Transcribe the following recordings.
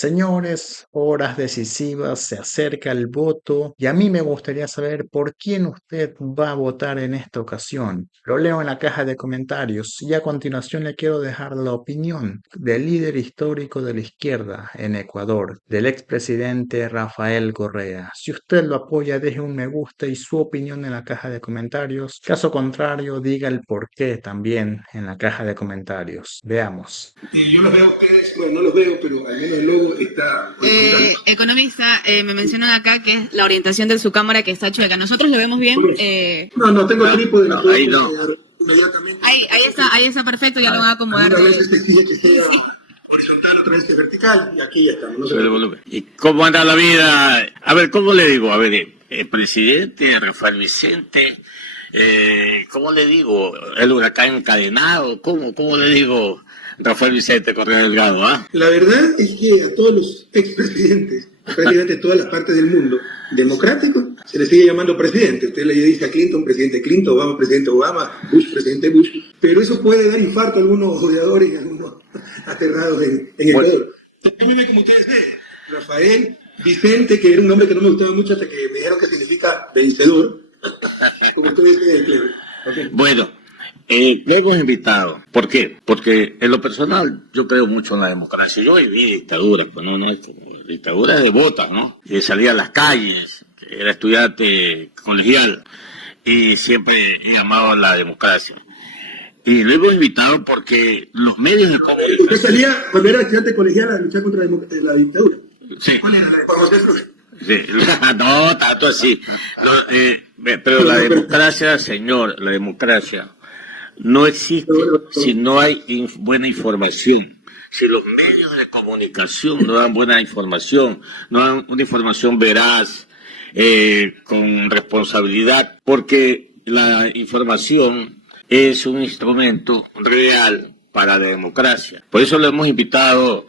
Señores, horas decisivas, se acerca el voto y a mí me gustaría saber por quién usted va a votar en esta ocasión. Lo leo en la caja de comentarios y a continuación le quiero dejar la opinión del líder histórico de la izquierda en Ecuador, del expresidente Rafael Correa. Si usted lo apoya, deje un me gusta y su opinión en la caja de comentarios. Caso contrario, diga el por qué también en la caja de comentarios. Veamos. Y yo los veo a ustedes, bueno, no los veo, pero al menos el logo está horizontal. Economista, me mencionan acá que es la orientación de su cámara que está chueca. Nosotros lo vemos bien. No, tengo trípode, no, puedo ahí no. inmediatamente. Ahí está perfecto, ya lo voy a acomodar. Una vez se exige que sea horizontal, otra vez que vertical, y aquí ya estamos. No se preocupe. ¿Y cómo anda la vida? A ver, ¿cómo le digo? A ver, el presidente Rafael Vicente, ¿cómo le digo? El huracán encadenado, ¿cómo le digo? Rafael Vicente Correa Delgado, ¿ah? La verdad es que a todos los expresidentes, prácticamente todas las partes del mundo democrático, se les sigue llamando presidente. Usted le dice a Clinton, presidente Clinton, Obama, presidente Obama, Bush, presidente Bush, pero eso puede dar infarto a algunos odiadores y a algunos aterrados en Ecuador. Llámeme como ustedes ven, Rafael Vicente, que era un nombre que no me gustaba mucho hasta que me dijeron que significa vencedor, como ustedes ven, Clever. Okay. Bueno, lo hemos invitado. ¿Por qué? Porque en lo personal yo creo mucho en la democracia. Yo viví dictaduras, pues no es como dictaduras de botas, ¿no? Y salía a las calles, era estudiante colegial y siempre he amado la democracia. Y lo hemos invitado porque los medios de comunicación... ¿Usted salía cuando era estudiante colegial a luchar contra la dictadura? Sí. ¿Cuál era? ¿Juan José Flores? Sí. No, tanto así. No, pero la democracia, señor, la democracia no existe si no hay buena información. Si los medios de comunicación no dan buena información, no dan una información veraz, con responsabilidad, porque la información es un instrumento real para la democracia. Por eso lo hemos invitado,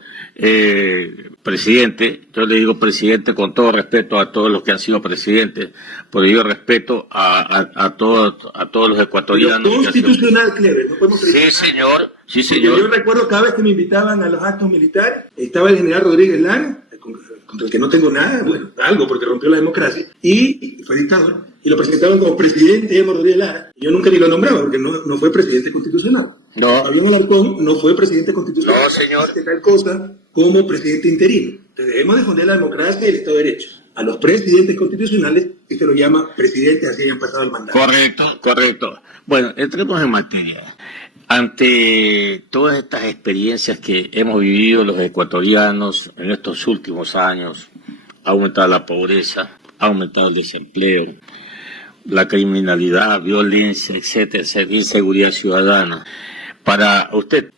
presidente. Yo le digo presidente con todo respeto a todos los que han sido presidentes, porque yo respeto a todos los ecuatorianos. Lo constitucional, Clever, no podemos Sí, señor, sí, señor. Yo recuerdo cada vez que me invitaban a los actos militares, estaba el general Rodríguez Lara, contra el que no tengo nada, bueno, algo porque rompió la democracia, y fue dictador, y lo presentaban como presidente Guillermo Rodríguez Lara. Yo nunca ni lo nombraba porque no fue presidente constitucional. No. Fabián Alarcón no fue presidente constitucional. No, señor. Hace tal cosa como presidente interino. Entonces debemos defender la democracia y el Estado de Derecho. A los presidentes constitucionales que se los llama presidentes, así hayan pasado el mandato. Correcto. Bueno, entremos en materia. Ante todas estas experiencias que hemos vivido los ecuatorianos en estos últimos años, ha aumentado la pobreza, ha aumentado el desempleo, la criminalidad, violencia, etcétera, inseguridad ciudadana. Para usted,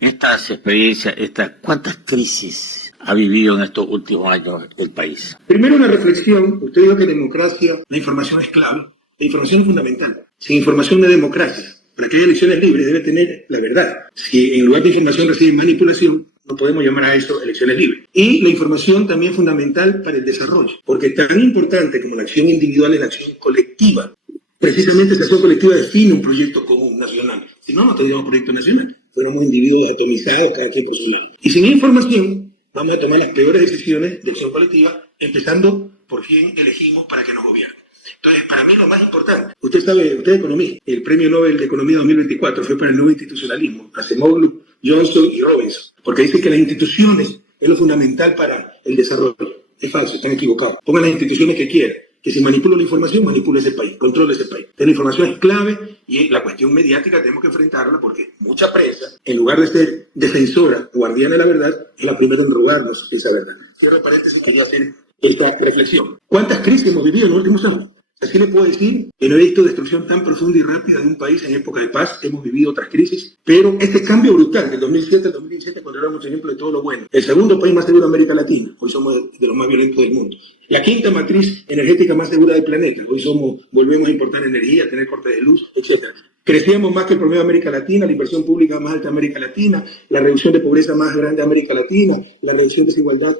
estas experiencias, ¿cuántas crisis ha vivido en estos últimos años el país? Primero una reflexión. Usted dijo que en democracia la información es clave. La información es fundamental. Sin información no hay democracia. Para que haya elecciones libres debe tener la verdad. Si en lugar de información recibe manipulación, no podemos llamar a eso elecciones libres. Y la información también es fundamental para el desarrollo, porque tan importante como la acción individual es la acción colectiva. Precisamente esa acción colectiva define un proyecto común nacional. Si no, no tendríamos proyecto nacional. Fuéramos individuos atomizados, cada quien por su lado. Y sin información, vamos a tomar las peores decisiones de acción colectiva, empezando por quién elegimos para que nos gobierne. Entonces, para mí lo más importante, usted sabe, usted es economista, el Premio Nobel de Economía 2024 fue para el nuevo institucionalismo, Acemoglu, Johnson y Robinson, porque dice que las instituciones es lo fundamental para el desarrollo. Es falso, están equivocados. Pongan las instituciones que quieran, que si manipula la información, manipula ese país, controla ese país. La información es clave y la cuestión mediática tenemos que enfrentarla porque mucha prensa, en lugar de ser defensora, guardiana de la verdad, es la primera en robarnos esa verdad. Cierro paréntesis, quería hacer esta reflexión. ¿Cuántas crisis hemos vivido en los últimos años? Así le puedo decir que no he visto destrucción tan profunda y rápida de un país en época de paz. Hemos vivido otras crisis, pero este cambio brutal del 2007 al 2017 cuando éramos ejemplo de todo lo bueno. El segundo país más seguro de América Latina, hoy somos de los más violentos del mundo. La quinta matriz energética más segura del planeta, hoy volvemos a importar energía, a tener cortes de luz, etc. Crecíamos más que el promedio de América Latina, la inversión pública más alta de América Latina, la reducción de pobreza más grande de América Latina, la reducción de desigualdad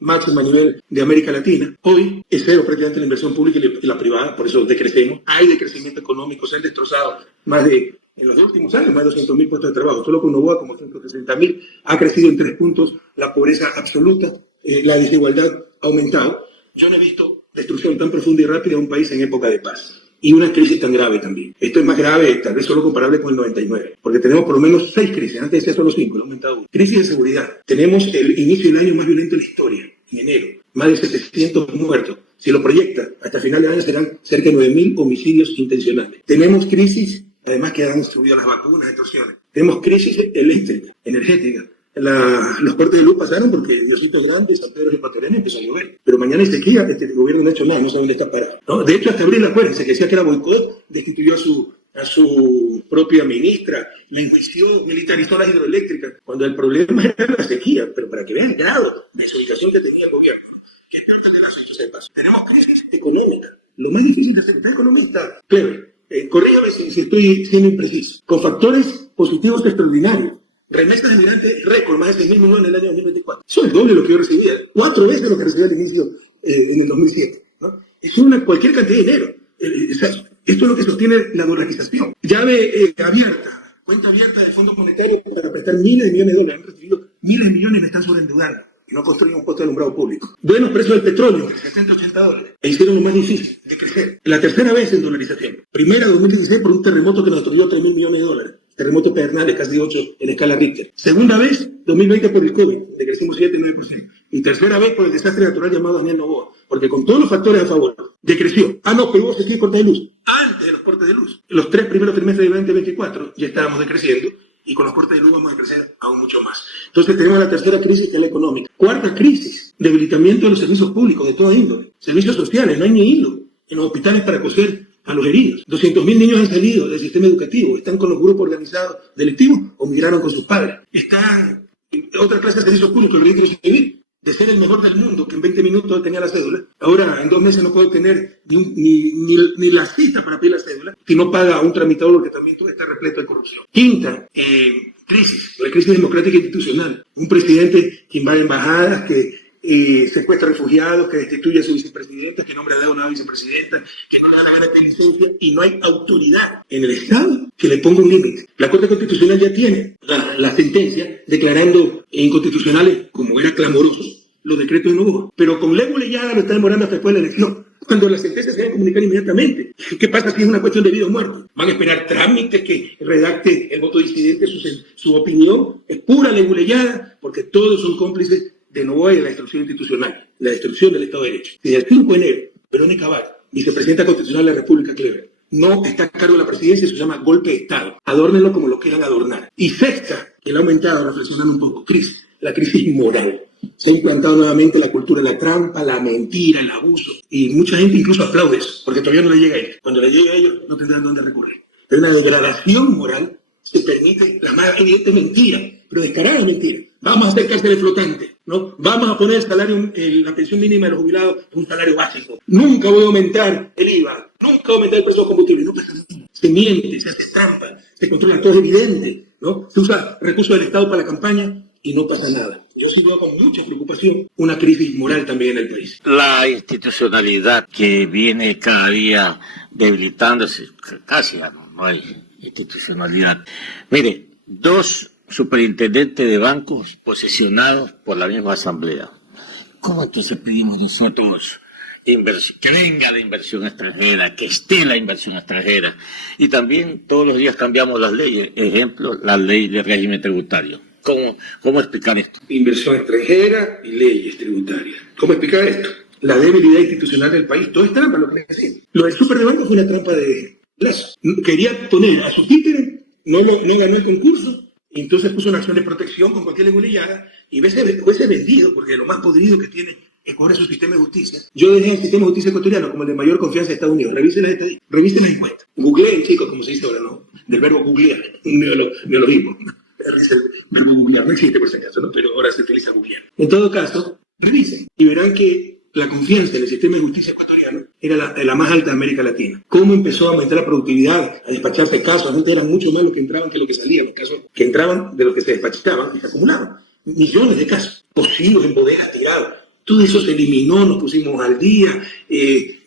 máxima a nivel de América Latina. Hoy es cero prácticamente la inversión pública y la privada, por eso decrecemos. Hay decrecimiento económico, se han destrozado más de En los últimos años, más de 200.000 puestos de trabajo. Solo con Novoa, como 160.000. Ha crecido en 3 puntos la pobreza absoluta, la desigualdad ha aumentado. Yo no he visto destrucción tan profunda y rápida de un país en época de paz. Y una crisis tan grave también. Esto es más grave, tal vez solo comparable con el 99, porque tenemos por lo menos 6 crisis, antes decía solo 5, lo ha aumentado 1. Crisis de seguridad. Tenemos el inicio del año más violento de la historia, en enero. Más de 700 muertos. Si lo proyecta, hasta final de año serán cerca de 9.000 homicidios intencionales. Tenemos crisis, además que han subido las vacunas, extorsiones. Tenemos crisis eléctrica, energética. Los cortes de luz pasaron porque Diosito Grande, San Pedro Ecuatoriano empezó a llover. Pero mañana hay sequía, el gobierno no ha hecho nada, no sabe dónde está parado, ¿no? De hecho, hasta abril, acuérdense, que decía que era boicot, destituyó a su propia ministra, la enjuició, militarizó las hidroeléctricas, cuando el problema era la sequía. Pero para que vean el grado de desubicación que tenía el gobierno. ¿Qué tal de la situación de paso? Tenemos crisis económica. Lo más difícil de hacer, ¿usted economista? Clever, corríjame si estoy siendo impreciso. Con factores positivos extraordinarios. Remesas generantes récord, más de 6.000 millones en el año 2024. Eso es doble de lo que yo recibía, 4 veces lo que recibía al inicio en el 2007. ¿No? Es cualquier cantidad de dinero. Esto es lo que sostiene la dolarización. Llave abierta, cuenta abierta del Fondo Monetario para prestar miles de millones de dólares. Han recibido miles de millones y me están sobreendeudando. Y no construyen un puesto de alumbrado público. Buenos precios del petróleo, $60-80. E hicieron lo más difícil de crecer. La tercera vez en dolarización. Primera, 2016, por un terremoto que nos destruyó $3.000 millones. Terremoto Pedernales, casi 8 en escala Richter. Segunda vez, 2020 por el COVID, decrecimos 7 y 9%. Y tercera vez por el desastre natural llamado Daniel Noboa, porque con todos los factores a favor, decreció. Pero hubo sequía y cortes de luz. Antes de los cortes de luz, los 3 primeros trimestres del 2024 ya estábamos decreciendo, y con los cortes de luz vamos a crecer aún mucho más. Entonces tenemos la tercera crisis, que es la económica. Cuarta crisis, debilitamiento de los servicios públicos de toda índole. Servicios sociales, no hay ni hilo en los hospitales para coser a los heridos. 200.000 niños han salido del sistema educativo, están con los grupos organizados delictivos o migraron con sus padres. Están otra clase de servicios públicos, el registro civil, de ser el mejor del mundo, que en 20 minutos tenía la cédula. Ahora, en 2 meses no puedo tener ni la cita para pedir la cédula, que no paga a un tramitador, que también está repleto de corrupción. Quinta, crisis, la crisis democrática institucional. Un presidente que invade embajadas, que secuestra refugiados, que destituye a su vicepresidenta, que nombra a una vicepresidenta, que no le da la gana de licencia, y no hay autoridad en el Estado que le ponga un límite. La Corte Constitucional ya tiene la sentencia declarando inconstitucionales, como era clamoroso, los decretos de Noboa. Pero con Lego Leyada lo está demorando hasta después de la elección, cuando las sentencias se deben comunicar inmediatamente. ¿Qué pasa si es una cuestión de vida o muerte? ¿Van a esperar trámites que redacte el voto disidente su opinión? Es pura Lego Leyada, porque todos son cómplices de Noboa y de la destrucción institucional, la destrucción del Estado de Derecho. Desde el 5 de enero, Verónica Abad, vicepresidenta constitucional de la República, Clever, no está a cargo de la presidencia, eso se llama golpe de Estado. Adórnenlo como lo quieran adornar. Y sexta, que le ha aumentado, reflexionando un poco, la crisis moral. Se ha implantado nuevamente la cultura de la trampa, la mentira, el abuso. Y mucha gente incluso aplaude eso, porque todavía no le llega a ellos. Cuando le llegue a ellos, no tendrán dónde recurrir. Pero una degradación moral se permite, la más evidente mentira, pero descarada mentira. Vamos a hacer cárceles flotantes, ¿no? Vamos a poner el salario, la pensión mínima de los jubilados en un salario básico. Nunca voy a aumentar el IVA, nunca voy a aumentar el precio de combustible. No pasa nada. Se miente, se hace trampa, se controla, todo es evidente, ¿no? Se usa recursos del Estado para la campaña y no pasa nada. Yo sí veo con mucha preocupación una crisis moral también en el país. La institucionalidad que viene cada día debilitándose, casi ya no hay institucionalidad. Mire, 2 superintendentes de bancos posesionados por la misma asamblea. ¿Cómo entonces pedimos nosotros que venga la inversión extranjera, que esté la inversión extranjera? Y también todos los días cambiamos las leyes. Ejemplo, la ley de régimen tributario. ¿Cómo explicar esto? Inversión extranjera y leyes tributarias. ¿Cómo explicar esto? La debilidad institucional del país. Todo es trampa, lo que necesito. Lo del super de banco fue una trampa de Lazo. Quería poner a su títere, no ganó el concurso, y entonces puso una acción de protección con cualquier legulillada y hubiese vendido, porque lo más podrido que tiene es cobrar su sistema de justicia. Yo dejé el sistema de justicia ecuatoriano como el de mayor confianza de Estados Unidos. Revisen las estadísticas, revisen las encuestas. Googleen, chicos, como se dice ahora, ¿no? Del verbo googlear, un neologismo. El verbo googlear no existe por si acaso, ¿no? Pero ahora se utiliza googlear. En todo caso, revisen y verán que la confianza en el sistema de justicia ecuatoriano era la más alta de América Latina. Cómo empezó a aumentar la productividad, a despacharse casos. Antes eran mucho más los que entraban que los que salían. Los casos que entraban de los que se despachaban y se acumulaban. Millones de casos. Cocidos en bodegas tirados. Todo eso se eliminó, nos pusimos al día.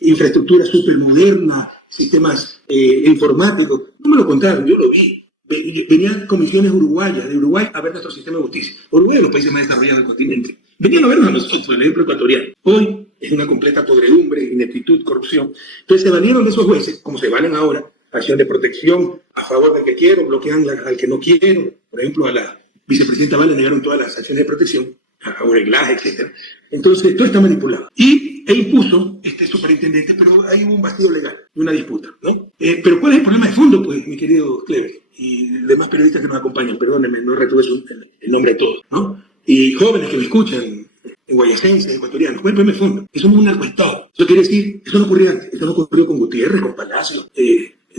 Infraestructura súper moderna, sistemas informáticos. No me lo contaron, yo lo vi. Venían comisiones uruguayas, de Uruguay, a ver nuestro sistema de justicia. Uruguay es los países más desarrollados del continente. Venían a vernos a nosotros, el ejemplo ecuatoriano. Hoy es una completa podredumbre, ineptitud, corrupción. Entonces se valieron de esos jueces, como se valen ahora, acción de protección a favor del que quiero, bloquean al que no quiero. Por ejemplo, a la vicepresidenta Vale negaron todas las acciones de protección, a Ureglaje, etc. Entonces, todo está manipulado. E impuso este superintendente, pero hay un vacío legal y una disputa, ¿no? Pero ¿cuál es el problema de fondo, pues, mi querido Clever? Y demás periodistas que nos acompañan, perdónenme, no retuve el nombre de todos, ¿no? Y jóvenes que me escuchan, en guayacenses, ecuatorianos, ¿cuál es el problema de fondo? Que somos un narcoestado. Eso quiere decir, eso no ocurrió antes, eso no ocurrió con Gutiérrez, con Palacio,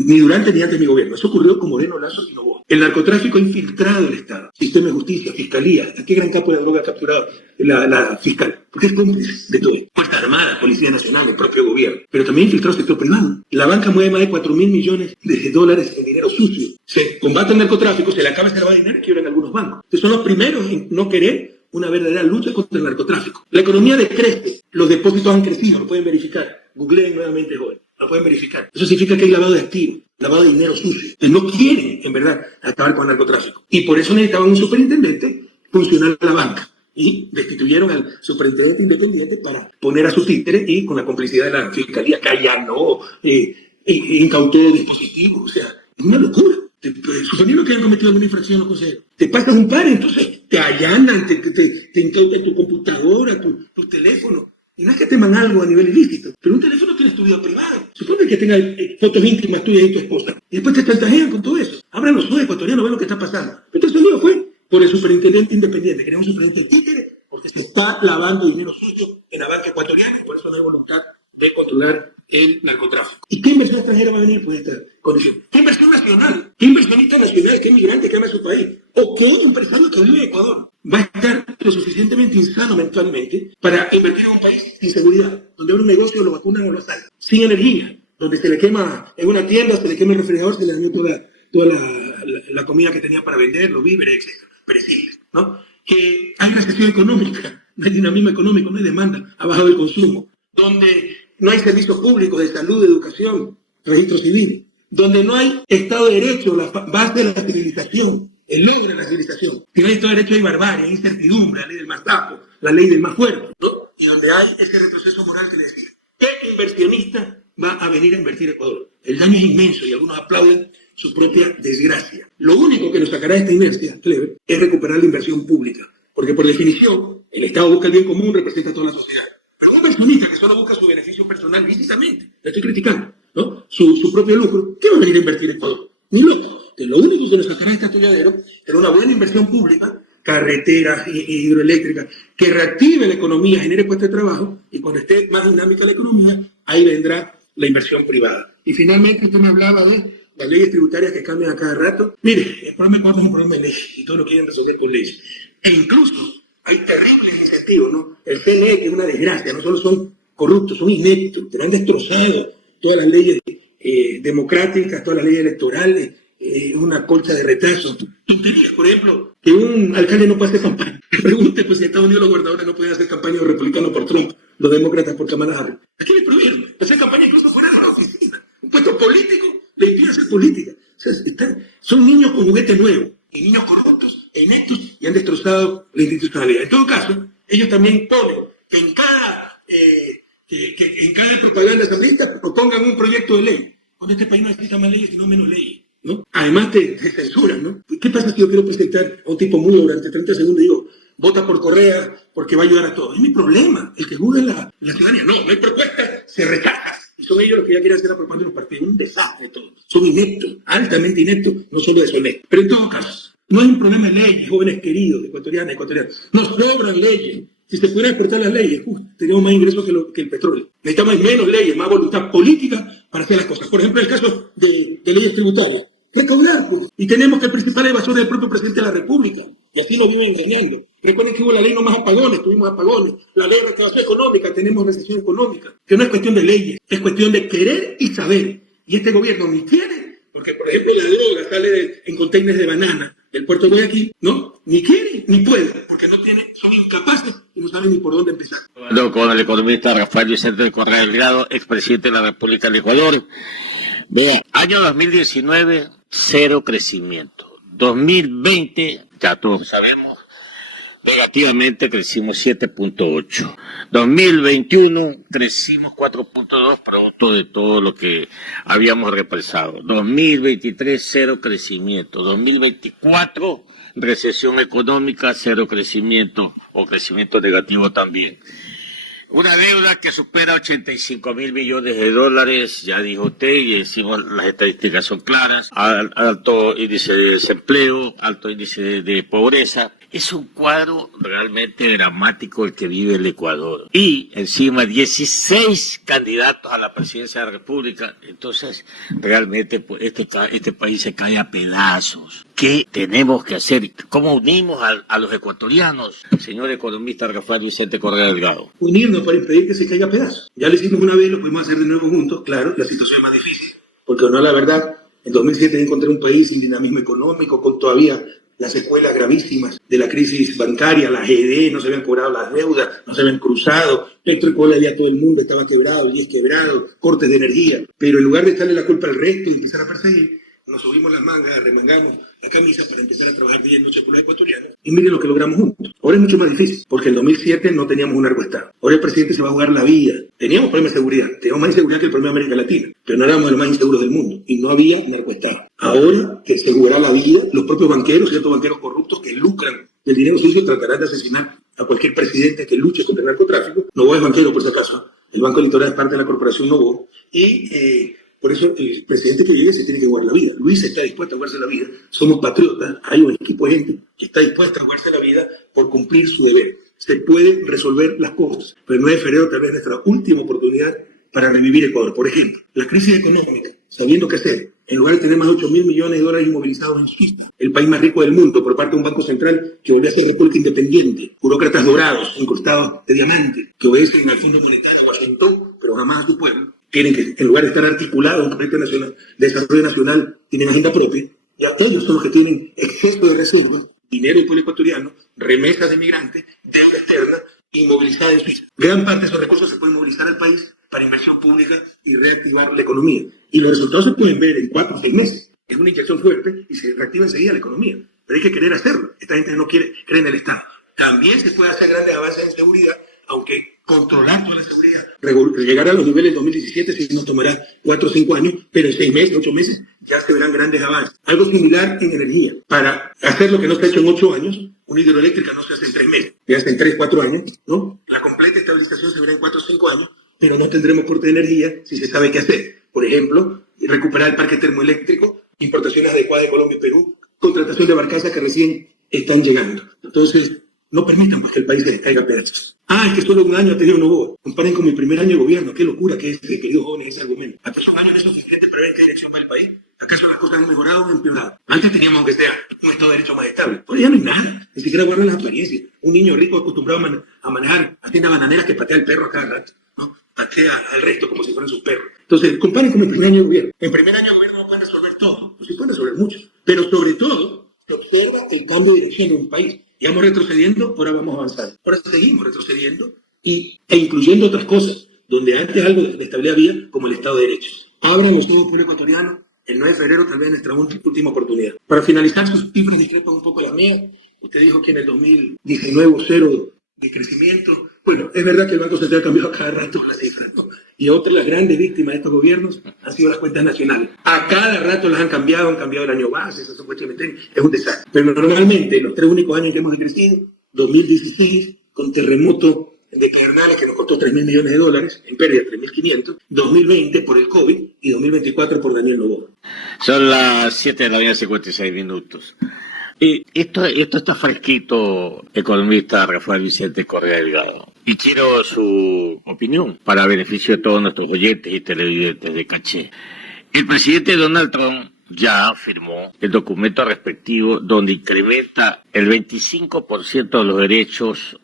ni durante ni antes de mi gobierno. Eso ocurrió con Moreno, Lazo y Noboa. El narcotráfico ha infiltrado el Estado, sistema de justicia, fiscalía. ¿A qué gran capo de la droga ha capturado la fiscal? Porque es cómplice de todo. Fuerza Armada, Policía Nacional, el propio gobierno. Pero también ha infiltrado el sector privado. La banca mueve más de 4.000 millones de dólares en dinero sucio. Se combate el narcotráfico, se le acaba este lavado de dinero y quiebran algunos bancos. Entonces son los primeros en no querer una verdadera lucha contra el narcotráfico. La economía decrece, los depósitos han crecido, lo pueden verificar. Googleen nuevamente, joven. Lo pueden verificar. Eso significa que hay lavado de activos, lavado de dinero sucio. Entonces no quieren, en verdad, acabar con el narcotráfico. Y por eso necesitaban un superintendente funcional a la banca. Y destituyeron al superintendente independiente para poner a su títere y con la complicidad de la fiscalía que allanó, incautó dispositivos. O sea, es una locura. Suponiendo que hayan cometido alguna infracción, no sé, te pasas un par, entonces te allanan, te incautan tu computadora, tu teléfono. Y no es que teman algo a nivel ilícito, pero un teléfono tiene tu vida privada. Supone que tenga fotos íntimas tuyas y tu esposa. Y después te chantajean con todo eso. Abran los ojos ecuatorianos, ven lo que está pasando. Entonces el fue por el superintendente independiente. Queremos un superintendente títere porque se está lavando dinero sucio en la banca ecuatoriana y por eso no hay voluntad de controlar el narcotráfico. ¿Y qué inversión extranjera va a venir por esta condición? ¿Qué inversión nacional? ¿Qué inversionista nacional? ¿Qué migrante que ama su país? ¿O qué otro empresario que vive en Ecuador va a estar lo suficientemente insano mentalmente para invertir en un país sin seguridad, donde abre un negocio, lo vacunan o lo asaltan, sin energía, donde se le quema en una tienda, se le quema el refrigerador, se le dañó toda la comida que tenía para vender, los víveres, etc., perecibles, ¿no? Que hay recesión económica, no hay dinamismo económico, no hay demanda, ha bajado el consumo, donde no hay servicios públicos de salud, de educación, registro civil, donde no hay Estado de Derecho, la base de la civilización, el logro de la civilización. Si no hay Estado de Derecho hay barbarie, hay incertidumbre, la ley del más sapo, la ley del más fuerte, ¿no? Y donde hay ese retroceso moral que le decía, ¿qué inversionista va a venir a invertir en Ecuador? El daño es inmenso y algunos aplauden su propia desgracia. Lo único que nos sacará de esta inercia, Clever, es recuperar la inversión pública, porque por definición el Estado busca el bien común, representa a toda la sociedad. Pero un inversionista que solo busca su beneficio personal lícitamente, le estoy criticando, ¿no? Su propio lucro, ¿qué va a venir a invertir en Ecuador? Ni loco. Entonces, lo único que nos sacará de este atolladero era una buena inversión pública, carreteras hidroeléctricas, que reactive la economía, genere puestos de trabajo, y cuando esté más dinámica la economía, ahí vendrá la inversión privada. Y finalmente usted me hablaba de las leyes tributarias que cambian a cada rato. Mire, el problema de Ecuador es un problema de leyes, y todo lo quieren resolver con leyes. E incluso hay terribles incentivos, ¿no? El CNE, que es una desgracia, no solo son corruptos, son ineptos, te han destrozado todas las leyes democráticas, todas las leyes electorales, una colcha de retraso. Tonterías, por ejemplo, que un alcalde no puede hacer campaña. Pregunte, pues, en Estados Unidos los gobernadores no pueden hacer campaña, los republicanos por Trump, los demócratas por Kamala Harris. Aquí le prohibieron hacer campaña incluso fuera de la oficina. Un puesto político le impide hacer política. O sea, son niños con juguete nuevo, y niños corruptos, e ineptos, y han destrozado la institucionalidad. En todo caso, ellos también ponen que en cada propaganda asambleísta propongan un proyecto de ley. Cuando este país no necesita más leyes, sino menos leyes, ¿no? Además te censuran, ¿no? ¿Qué pasa si yo quiero presentar a un tipo mudo durante 30 segundos y digo, vota por Correa porque va a ayudar a todos? Es mi problema. El que juzga la ciudadanía. No hay propuesta, se rechaza. Y son ellos los que ya quieren hacer la propaganda de los partidos. Un desastre todo. Son ineptos, altamente ineptos, no solo deshonestos. Pero en todo caso, no hay un problema de leyes, jóvenes queridos, ecuatorianos. Nos sobran leyes. Si se pudieran despertar las leyes, tenemos más ingresos que el petróleo. Necesitamos menos leyes, más voluntad política para hacer las cosas. Por ejemplo, el caso de leyes tributarias. Recaudar, pues. Y tenemos que el principal evasor es el propio presidente de la República. Y así nos viven engañando. Recuerden que hubo la ley no más apagones, tuvimos apagones. La ley de recaudación económica, tenemos recesión económica. Que no es cuestión de leyes, es cuestión de querer y saber. Y este gobierno ni quiere, porque por ejemplo la droga sale en containers de banana del puerto de Guayaquil, ¿no? Ni quiere ni puede, porque no tiene, son incapaces y no saben ni por dónde empezar. Con el economista Rafael Vicente Correa Delgado, expresidente de la República del Ecuador. Vea, año 2019, cero crecimiento. 2020, ya todos sabemos, negativamente crecimos 7.8. 2021 crecimos 4.2 producto de todo lo que habíamos repasado. 2023 cero crecimiento. 2024 recesión económica, cero crecimiento o crecimiento negativo también. Una deuda que supera 85.000 millones de dólares, ya dijo usted, y decimos las estadísticas son claras, alto índice de desempleo, alto índice de pobreza. Es un cuadro realmente dramático el que vive el Ecuador. Y encima 16 candidatos a la presidencia de la República. Entonces, realmente pues, este país se cae a pedazos. ¿Qué tenemos que hacer? ¿Cómo unimos a los ecuatorianos? Señor economista Rafael Vicente Correa Delgado. Unirnos para impedir que se caiga a pedazos. Ya lo hicimos una vez, lo pudimos hacer de nuevo juntos. Claro, la situación es más difícil, porque no, la verdad, en 2007 encontré un país sin dinamismo económico, con todavía las secuelas gravísimas de la crisis bancaria, la GD, no se habían cobrado las deudas, no se habían cruzado, Petroecuador ya todo el mundo estaba quebrado, el IES quebrado, cortes de energía, pero en lugar de echarle la culpa al resto y empezar a perseguir, nos subimos las mangas, arremangamos la camisa para empezar a trabajar día y noche con los ecuatorianos y miren lo que logramos juntos. Ahora es mucho más difícil, porque en 2007 no teníamos un narcoestado. Ahora el presidente se va a jugar la vida. Teníamos problemas de seguridad, teníamos más inseguridad que el problema de América Latina, pero no éramos de los más inseguros del mundo y no había narcoestado. Ahora que se jugará la vida, los propios banqueros, ciertos banqueros corruptos que lucran del dinero sucio tratarán de asesinar a cualquier presidente que luche contra el narcotráfico. Novoa es banquero, por si acaso. El Banco Litoral es parte de la corporación Novoa. Y por eso el presidente que llegue se tiene que jugar la vida. Luis está dispuesto a jugarse la vida. Somos patriotas. Hay un equipo de gente que está dispuesta a jugarse la vida por cumplir su deber. Se pueden resolver las cosas. Pero el 9 de febrero tal vez es nuestra última oportunidad para revivir Ecuador. Por ejemplo, la crisis económica, sabiendo qué hacer, en lugar de tener más de 8.000 millones de dólares inmovilizados en Suiza, el país más rico del mundo, por parte de un banco central que volvió a ser república independiente, burócratas dorados, incrustados de diamante, que obedecen al Fondo Monetario de Washington, pero jamás a su pueblo, tienen que, en lugar de estar articulados en un proyecto nacional, de desarrollo nacional, tienen agenda propia, ya ellos son los que tienen exceso de reservas, dinero del pueblo ecuatoriano, remesas de migrantes, deuda externa, inmovilizada en Suiza. Gran parte de esos recursos se pueden movilizar al país para inversión pública y reactivar la economía. Y los resultados se pueden ver en 4 o 6 meses. Es una inyección fuerte y se reactiva enseguida la economía. Pero hay que querer hacerlo. Esta gente no quiere creer en el Estado. También se puede hacer grandes avances en seguridad, aunque controlar toda la seguridad, llegar a los niveles de 2017 sí nos tomará 4 o 5 años, pero en 6 meses, 8 meses ya se verán grandes avances. Algo similar en energía. Para hacer lo que no se ha hecho en 8 años, una hidroeléctrica no se hace en 3 meses, se hace en 3, 4 años, ¿no? La completa estabilización se verá en 4 o 5 años, pero no tendremos corte de energía si se sabe qué hacer. Por ejemplo, recuperar el parque termoeléctrico, importaciones adecuadas de Colombia y Perú, contratación de barcazas que recién están llegando. Entonces, no permitan pues, que el país se caiga a pedazos. Es que solo un año ha tenido Novoa. Comparen con mi primer año de gobierno. Qué locura que es, queridos jóvenes, ese argumento. ¿Acaso un año no es suficiente para ver en qué dirección va el país? ¿Acaso las cosas han mejorado o empeorado? Antes teníamos, aunque sea, un Estado de Derecho más estable. Ahora ya no hay nada. Ni siquiera guardan las apariencias. Un niño rico acostumbrado a manejar a tiendas bananeras que patea al perro a cada rato, ¿no? Patea al resto como si fueran sus perros. Entonces, comparen con mi primer año de gobierno. En primer año de gobierno no pueden resolver todo. Pues sí pueden resolver mucho. Pero sobre todo, se observa el cambio de dirección de un país. Íbamos retrocediendo, ahora vamos avanzando. Ahora seguimos retrocediendo e incluyendo otras cosas, donde antes algo de estabilidad había, como el Estado de Derecho. Abran los ojos pueblo ecuatoriano, el 9 de febrero tal vez nuestra última oportunidad. Para finalizar, sus cifras discrepan un poco las mías. Usted dijo que en el 2019 hubo 0 de crecimiento. Bueno, es verdad que el Banco Central ha cambiado cada rato las cifras, ¿no? Y otras, las grandes víctimas de estos gobiernos han sido las cuentas nacionales. A cada rato las han cambiado el año base, eso supuestamente es un desastre. Pero normalmente, los 3 únicos años que hemos decrecido, 2016, con terremoto de Pedernales que nos costó 3.000 millones de dólares, en pérdida 3.500, 2020 por el COVID y 2024 por Daniel Noboa. Son las 7 de la mañana, 56 minutos. Y esto está fresquito, economista Rafael Vicente Correa Delgado. Y quiero su opinión para beneficio de todos nuestros oyentes y televidentes de Caché. El presidente Donald Trump ya firmó el documento respectivo donde incrementa el 25% de los derechos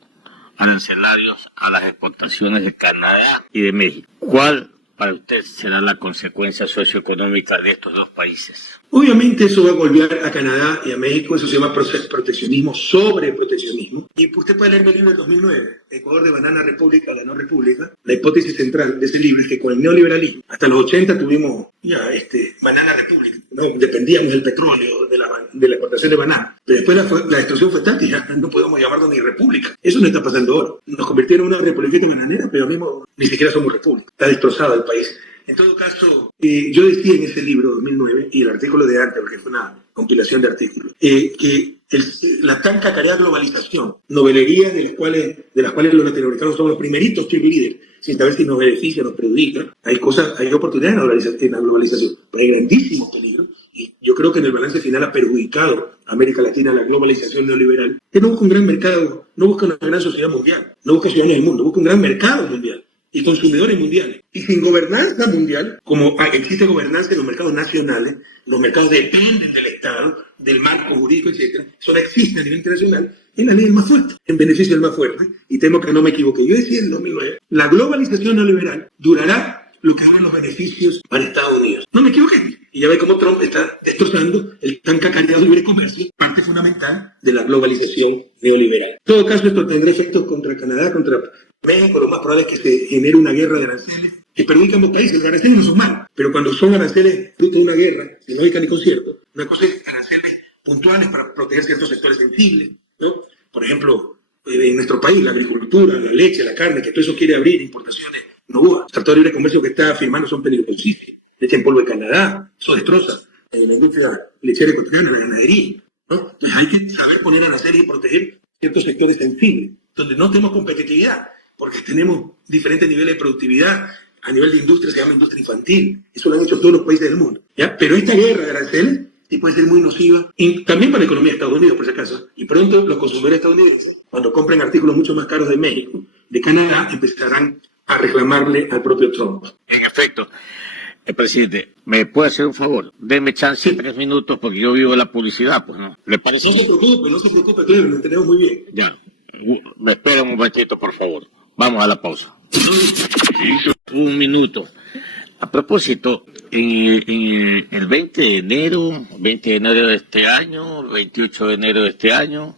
arancelarios a las exportaciones de Canadá y de México. ¿Cuál para usted será la consecuencia socioeconómica de estos dos países? Obviamente eso va a golpear a Canadá y a México, eso se llama proteccionismo sobre proteccionismo. Y usted puede leer el libro del 2009, Ecuador de banana república a la no república. La hipótesis central de ese libro es que con el neoliberalismo, hasta los 80 tuvimos ya banana república, ¿no? Dependíamos del petróleo, de la exportación de banana. Pero después la destrucción fue tal que ya no podemos llamarlo ni república. Eso no está pasando ahora. Nos convirtieron en una república bananera, pero mismo ni siquiera somos república. Está destrozado el país. En todo caso, yo decía en ese libro, 2009, y el artículo de antes, porque fue una compilación de artículos, que la tan cacareada globalización, novelerías de las cuales los latinoamericanos somos los primeritos cheerleaders, sin saber si nos beneficia, nos perjudica. Hay oportunidades en la globalización, pero hay grandísimos peligros, y yo creo que en el balance final ha perjudicado a América Latina la globalización neoliberal, que no busca un gran mercado, no busca una gran sociedad mundial, no busca ciudadanos del mundo, busca un gran mercado mundial y consumidores mundiales. Y sin gobernanza mundial, como existe gobernanza en los mercados nacionales, los mercados dependen del Estado, del marco jurídico, etc. Eso no existe a nivel internacional, en la ley del más fuerte, en beneficio del más fuerte. Y temo que no me equivoqué. Yo decía en el 2009, la globalización neoliberal durará lo que hagan los beneficios para Estados Unidos. No me equivoqué. Y ya ve cómo Trump está destrozando el tan cacareado libre comercio, parte fundamental de la globalización neoliberal. En todo caso, esto tendrá efectos contra Canadá, contra México. Lo más probable es que se genere una guerra de aranceles que perjudica a ambos países. Los aranceles no son malos, pero cuando son aranceles fruto de una guerra, sin lógica ni concierto, una cosa es aranceles puntuales para proteger ciertos sectores sensibles, ¿no? Por ejemplo, en nuestro país, la agricultura, la leche, la carne, que todo eso quiere abrir importaciones, no hubo. El Tratado de Libre Comercio que está firmando son peligrosísimos. Leche en polvo de Canadá, eso destroza la industria lechera ecuatoriana, la ganadería, ¿no? Entonces hay que saber poner aranceles y proteger ciertos sectores sensibles, donde no tenemos competitividad, porque tenemos diferentes niveles de productividad. A nivel de industria se llama industria infantil. Eso lo han hecho todos los países del mundo, ¿ya? Pero esta guerra de aranceles sí puede ser muy nociva, también para la economía de Estados Unidos, por si acaso. Y pronto los consumidores estadounidenses, cuando compren artículos mucho más caros de México, de Canadá, empezarán a reclamarle al propio Trump. En efecto. Presidente, ¿me puede hacer un favor? Deme chance 3 minutos porque yo vivo la publicidad, pues, ¿no? ¿Le parece? No se preocupe, claro, lo entendemos muy bien. Ya, me espera un momentito, por favor. Vamos a la pausa. 1 minuto. A propósito, el 20 de enero de este año, 28 de enero de este año,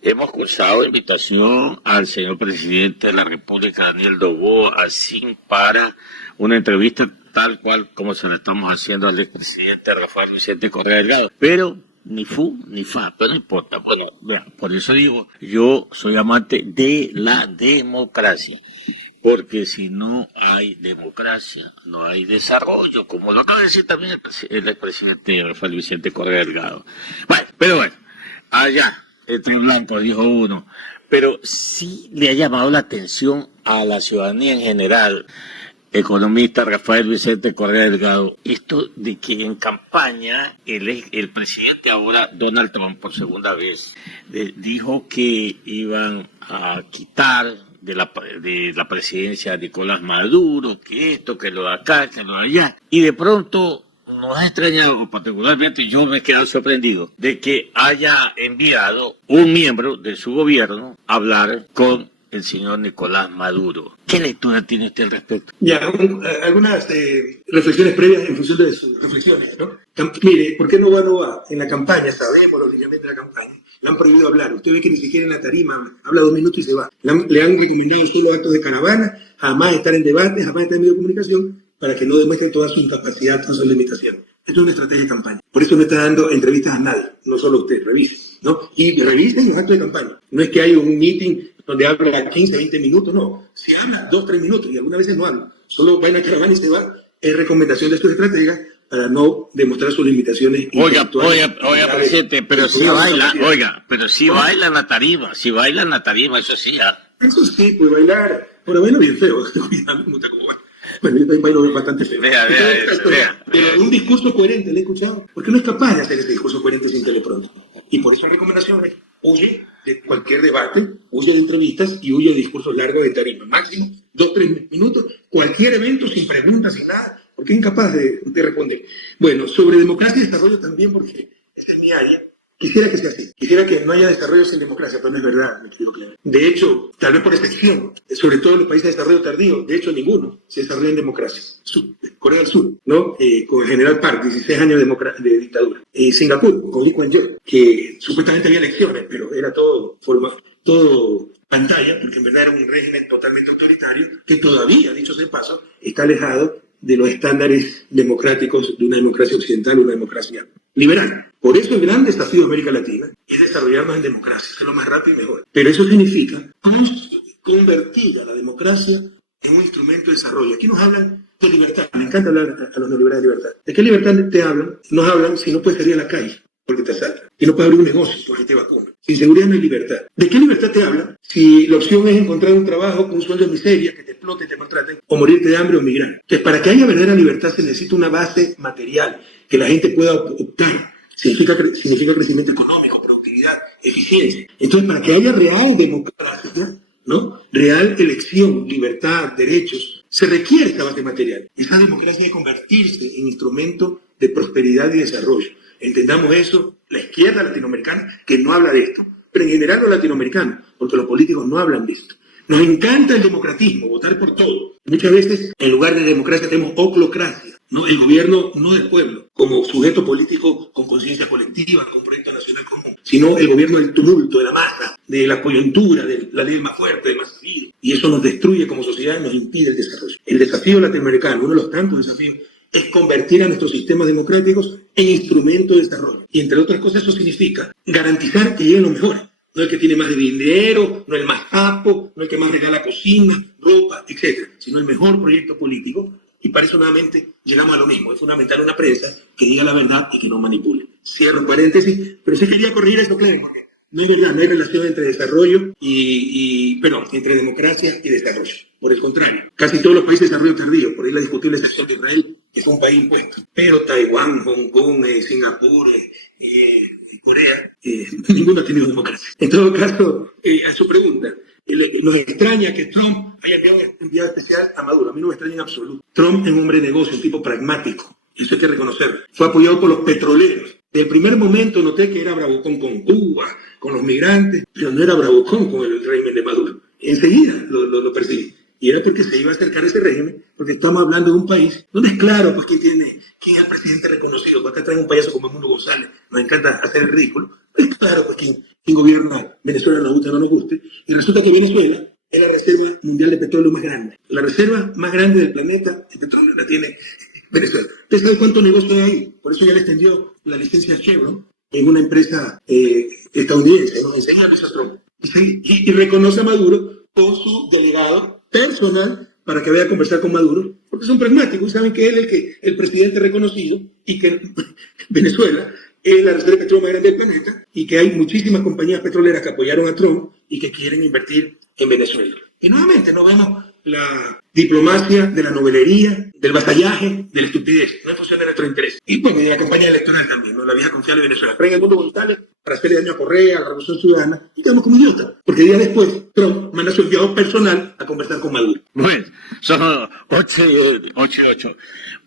hemos cursado invitación al señor presidente de la República, Daniel Noboa, así para una entrevista tal cual como se la estamos haciendo al expresidente Rafael Vicente Correa Delgado. Pero ni fu ni fa, pero no importa. Bueno, vean, por eso digo, yo soy amante de la democracia. Porque si no hay democracia, no hay desarrollo, como lo acaba de decir también el expresidente Rafael Vicente Correa Delgado. Bueno, pero bueno, allá, entre blancos, dijo uno. Pero sí le ha llamado la atención a la ciudadanía en general, economista Rafael Vicente Correa Delgado, esto de que en campaña el presidente ahora, Donald Trump, por segunda vez, dijo que iban a quitar de la presidencia a Nicolás Maduro, que esto, que lo de acá, que lo de allá. Y de pronto nos ha extrañado, particularmente yo me he quedado sorprendido, de que haya enviado un miembro de su gobierno a hablar con el señor Nicolás Maduro. ¿Qué lectura tiene usted al respecto? Ya, algunas reflexiones previas en función de sus reflexiones, ¿no? Mire, ¿por qué no va? En la campaña, sabemos los lineamientos de la campaña, le han prohibido hablar. Usted ve que ni siquiera en la tarima habla 2 minutos y se va. Le han recomendado solo actos de caravana, jamás estar en debate, jamás estar en medio de comunicación, para que no demuestren toda su incapacidad, todas sus limitaciones. Esto es una estrategia de campaña. Por eso no está dando entrevistas a nadie, no solo a usted, revise, ¿no? Y revisen los actos de campaña. No es que haya un meeting donde habla 15, 20 minutos, no. Si habla 2, 3 minutos y algunas veces no habla, solo va en la caravana y se va, es recomendación de sus estrategas para no demostrar sus limitaciones. Oiga, presidente, pero si baila, si baila en la tarima, eso sí, ¿ah? Eso sí, puede bailar, pero baila bien feo, cuidado, no te como baila. Bueno, yo bailo bastante feo. Pero un discurso coherente, ¿le he escuchado? Porque no es capaz de hacer ese discurso coherente sin teleprompter. Y por eso la recomendación es, huye de cualquier debate, huye de entrevistas y huye de discursos largos de tarima. Máximo 2, 3 minutos, cualquier evento sin preguntas, sin nada, porque es incapaz de responder. Bueno, sobre democracia y desarrollo también, porque esa es mi área. Quisiera que sea así. Quisiera que no haya desarrollo sin democracia, pero no es verdad, mi querido Clemente. De hecho, tal vez por excepción, sobre todo en los países de desarrollo tardío, de hecho ninguno se desarrolla en democracia. Corea del Sur, ¿no? Con el general Park, 16 años de dictadura. Singapur, con Lee Kuan Yew, que supuestamente había elecciones, pero era todo pantalla, porque en verdad era un régimen totalmente autoritario, que todavía, dicho sea de paso, está alejado de los estándares democráticos de una democracia occidental, una democracia liberal. Por eso el gran desafío de América Latina es desarrollarnos en democracia, hacerlo más rápido y mejor. Pero eso significa convertir a la democracia en un instrumento de desarrollo. Aquí nos hablan de libertad. Me encanta hablar a los neoliberales de libertad. ¿De qué libertad te hablan? Nos hablan si no puedes salir a la calle porque te asaltan. Si no puedes abrir un negocio porque te vacunan. Sin seguridad no hay libertad. ¿De qué libertad te hablan? Si la opción es encontrar un trabajo con un sueldo de miseria, que te exploten, te maltraten, o morirte de hambre o migrar. Entonces, para que haya verdadera libertad se necesita una base material, que la gente pueda optar. Significa crecimiento económico, productividad, eficiencia. Entonces, para que haya real democracia, ¿no? Real elección, libertad, derechos, se requiere esta base material. Esa democracia debe convertirse en instrumento de prosperidad y desarrollo. Entendamos eso, la izquierda latinoamericana, que no habla de esto, pero en general los latinoamericanos, porque los políticos no hablan de esto. Nos encanta el democratismo, votar por todo. Muchas veces, en lugar de democracia, tenemos oclocracia, ¿no? El gobierno no del pueblo, como sujeto político con conciencia colectiva, con proyecto nacional común, sino el gobierno del tumulto, de la masa, de la coyuntura, de la ley más fuerte, de más civil. Y eso nos destruye como sociedad y nos impide el desarrollo. El desafío latinoamericano, uno de los tantos desafíos, es convertir a nuestros sistemas democráticos en instrumentos de desarrollo. Y entre otras cosas eso significa garantizar que lleguen los mejores. No el que tiene más dinero, no el más capo, no el que más regala cocina, ropa, etc. Sino el mejor proyecto político. Y para eso nuevamente llegamos a lo mismo. Es fundamental una prensa que diga la verdad y que no manipule. Cierro paréntesis, pero sí quería corregir eso, claro, porque no es verdad, no hay relación entre desarrollo entre democracia y desarrollo. Por el contrario, casi todos los países de desarrollo tardío, por ahí la discutible excepción de Israel, que es un país impuesto, pero Taiwán, Hong Kong, Singapur, Corea, ninguno ha tenido democracia. En todo caso, a su pregunta, nos extraña que Trump haya enviado un enviado especial a Maduro. A mí no me extraña en absoluto. Trump es un hombre de negocio, un tipo pragmático. Eso hay que reconocerlo. Fue apoyado por los petroleros. Desde el primer momento noté que era bravucón con Cuba, con los migrantes, pero no era bravucón con el régimen de Maduro. Enseguida lo percibí. Y era porque se iba a acercar a ese régimen, porque estamos hablando de un país donde es claro pues, quién es el presidente reconocido. Porque acá traen un payaso como Mundo González, nos encanta hacer el ridículo. Es claro pues, quién gobierna Venezuela, nos guste o no nos guste. Y resulta que Venezuela es la reserva mundial de petróleo más grande. La reserva más grande del planeta de petróleo la tiene Venezuela. ¿Usted sabe cuánto negocio hay ahí? Por eso ya le extendió la licencia a Chevron, en una empresa estadounidense, ¿no? Enseña a Trump. Y reconoce a Maduro con su delegado personal para que vaya a conversar con Maduro, porque son pragmáticos y saben que él es el presidente reconocido y que Venezuela es la reserva de petróleo más grande del planeta y que hay muchísimas compañías petroleras que apoyaron a Trump y que quieren invertir en Venezuela. Y nuevamente no vemos la diplomacia de la novelería, del vasallaje, de la estupidez, no en función de nuestro interés. Y bueno, de la campaña electoral también, ¿no? La vieja confiable de Venezuela. Traen el mundo González para hacerle daño a Correa, a la Revolución Ciudadana, y quedamos como idiotas. Porque días después, Trump manda a su enviado personal a conversar con Maduro. Bueno, son 8 y 8.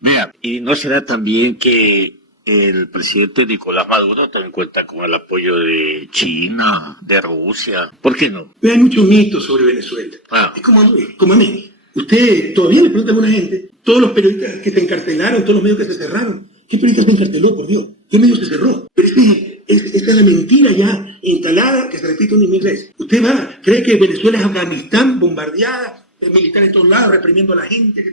Mira, y no será también que el presidente Nicolás Maduro también cuenta con el apoyo de China, de Rusia. ¿Por qué no? Hay muchos mitos sobre Venezuela. Es como a mí. Usted todavía le pregunta a alguna gente, todos los periodistas que se encarcelaron, todos los medios que se cerraron, ¿qué periodista se encarceló, por Dios? ¿Qué medio se cerró? Pero esa es la mentira ya instalada que se repite una y mil veces. Usted cree que Venezuela es Afganistán, bombardeada, militares en todos lados, reprimiendo a la gente.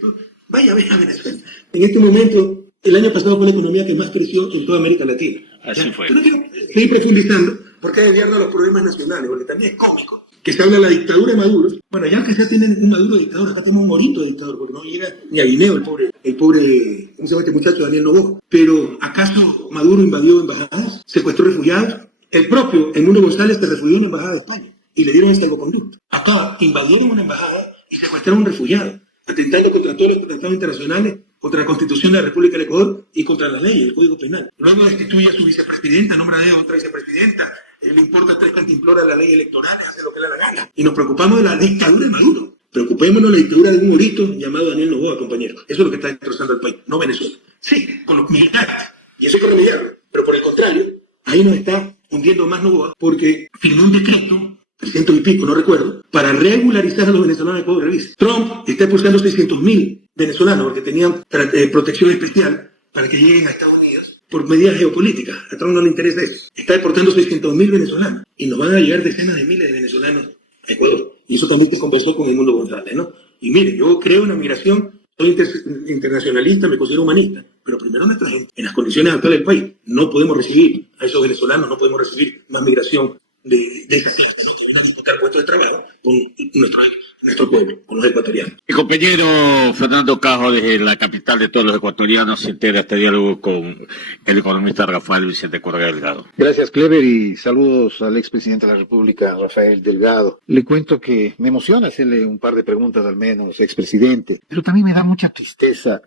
Vaya a ver a Venezuela. En este momento, el año pasado fue la economía que más creció en toda América Latina. Así fue. Yo no quiero seguir profundizando porque hay que desviarnos a los problemas nacionales, porque también es cómico que se habla de la dictadura de Maduro. Bueno, ya que ya tienen un Maduro de dictador, acá tenemos un Morito de dictador, porque no llega ni a Guineo el pobre, ¿cómo se llama este muchacho? Daniel Noboa. Pero ¿acaso Maduro invadió embajadas? ¿Secuestró refugiados? El Mundo González se refugió en la embajada de España y le dieron salvoconducto. Acá invadieron una embajada y secuestraron un refugiado, atentando contra todos los tratados internacionales, contra la Constitución de la República del Ecuador y contra las leyes, el Código Penal. Luego destituye a su vicepresidenta, nombra a otra vicepresidenta, le importa tres cantimplora la ley electoral, hace lo que le da la gana. Y nos preocupamos de la dictadura de Maduro. Preocupémonos de la dictadura de un morito llamado Daniel Noboa, compañero. Eso es lo que está destrozando al país, no Venezuela. Sí, con los militares. Y eso hay que remediarlo. Pero por el contrario, Ahí nos está hundiendo más Novoa porque firmó un decreto, 300 y pico, no recuerdo, para regularizar a los venezolanos de Ecuador. Revisa. Trump está expulsando 600.000 venezolanos porque tenían protección especial para que lleguen a Estados Unidos por medidas geopolíticas. A Trump no le interesa eso. Está deportando 600.000 venezolanos y nos van a llegar decenas de miles de venezolanos a Ecuador. Y eso también se conversó con Edmundo González, ¿no? Y mire, yo creo en la migración, soy internacionalista, me considero humanista, pero primero nuestra gente, en las condiciones actuales del país, no podemos recibir a esos venezolanos, no podemos recibir más migración de esa clase, ¿no? Que vino a disputar puestos de trabajo con nuestro pueblo, con los ecuatorianos. Mi compañero Fernando Cajo, desde la capital de todos los ecuatorianos, se integra este diálogo con el economista Rafael Vicente Correa Delgado. Gracias, Clever, y saludos al expresidente de la República, Rafael Delgado. Le cuento que me emociona hacerle un par de preguntas al menos, expresidente, pero también me da mucha tristeza.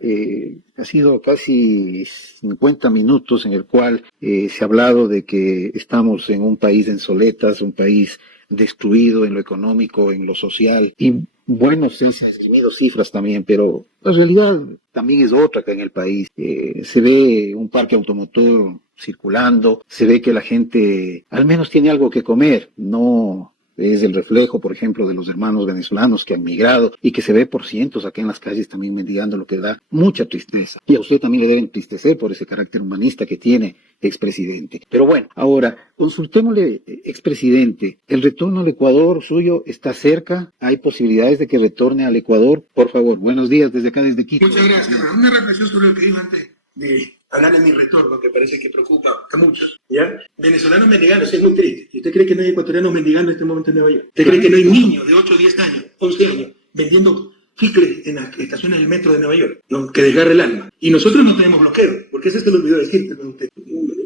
Ha sido casi 50 minutos en el cual se ha hablado de que estamos en un país en soletas, un país destruido en lo económico, en lo social, y bueno, sí, se han esgrimido cifras también, pero la realidad también es otra acá en el país. Se ve un parque automotor circulando, se ve que la gente al menos tiene algo que comer, no es el reflejo, por ejemplo, de los hermanos venezolanos que han migrado y que se ve por cientos acá en las calles también mendigando, lo que da mucha tristeza. Y a usted también le debe entristecer por ese carácter humanista que tiene, expresidente. Pero bueno, ahora, consultémosle, expresidente, ¿el retorno al Ecuador suyo está cerca? ¿Hay posibilidades de que retorne al Ecuador? Por favor, buenos días desde acá, desde Quito. Muchas gracias. Una reflexión sobre lo que dijo antes de hablar de mi retorno, que parece que preocupa a muchos, ¿ya? Venezolanos mendigando, eso es muy triste. ¿Y usted cree que no hay ecuatorianos mendigando en este momento en Nueva York? ¿Usted cree que no hay niños de 8, 10 años, 11 años, vendiendo chicles en las estaciones del metro de Nueva York? ¿No? Que desgarre el alma. Y nosotros no tenemos bloqueo, porque eso se lo olvidó decirte.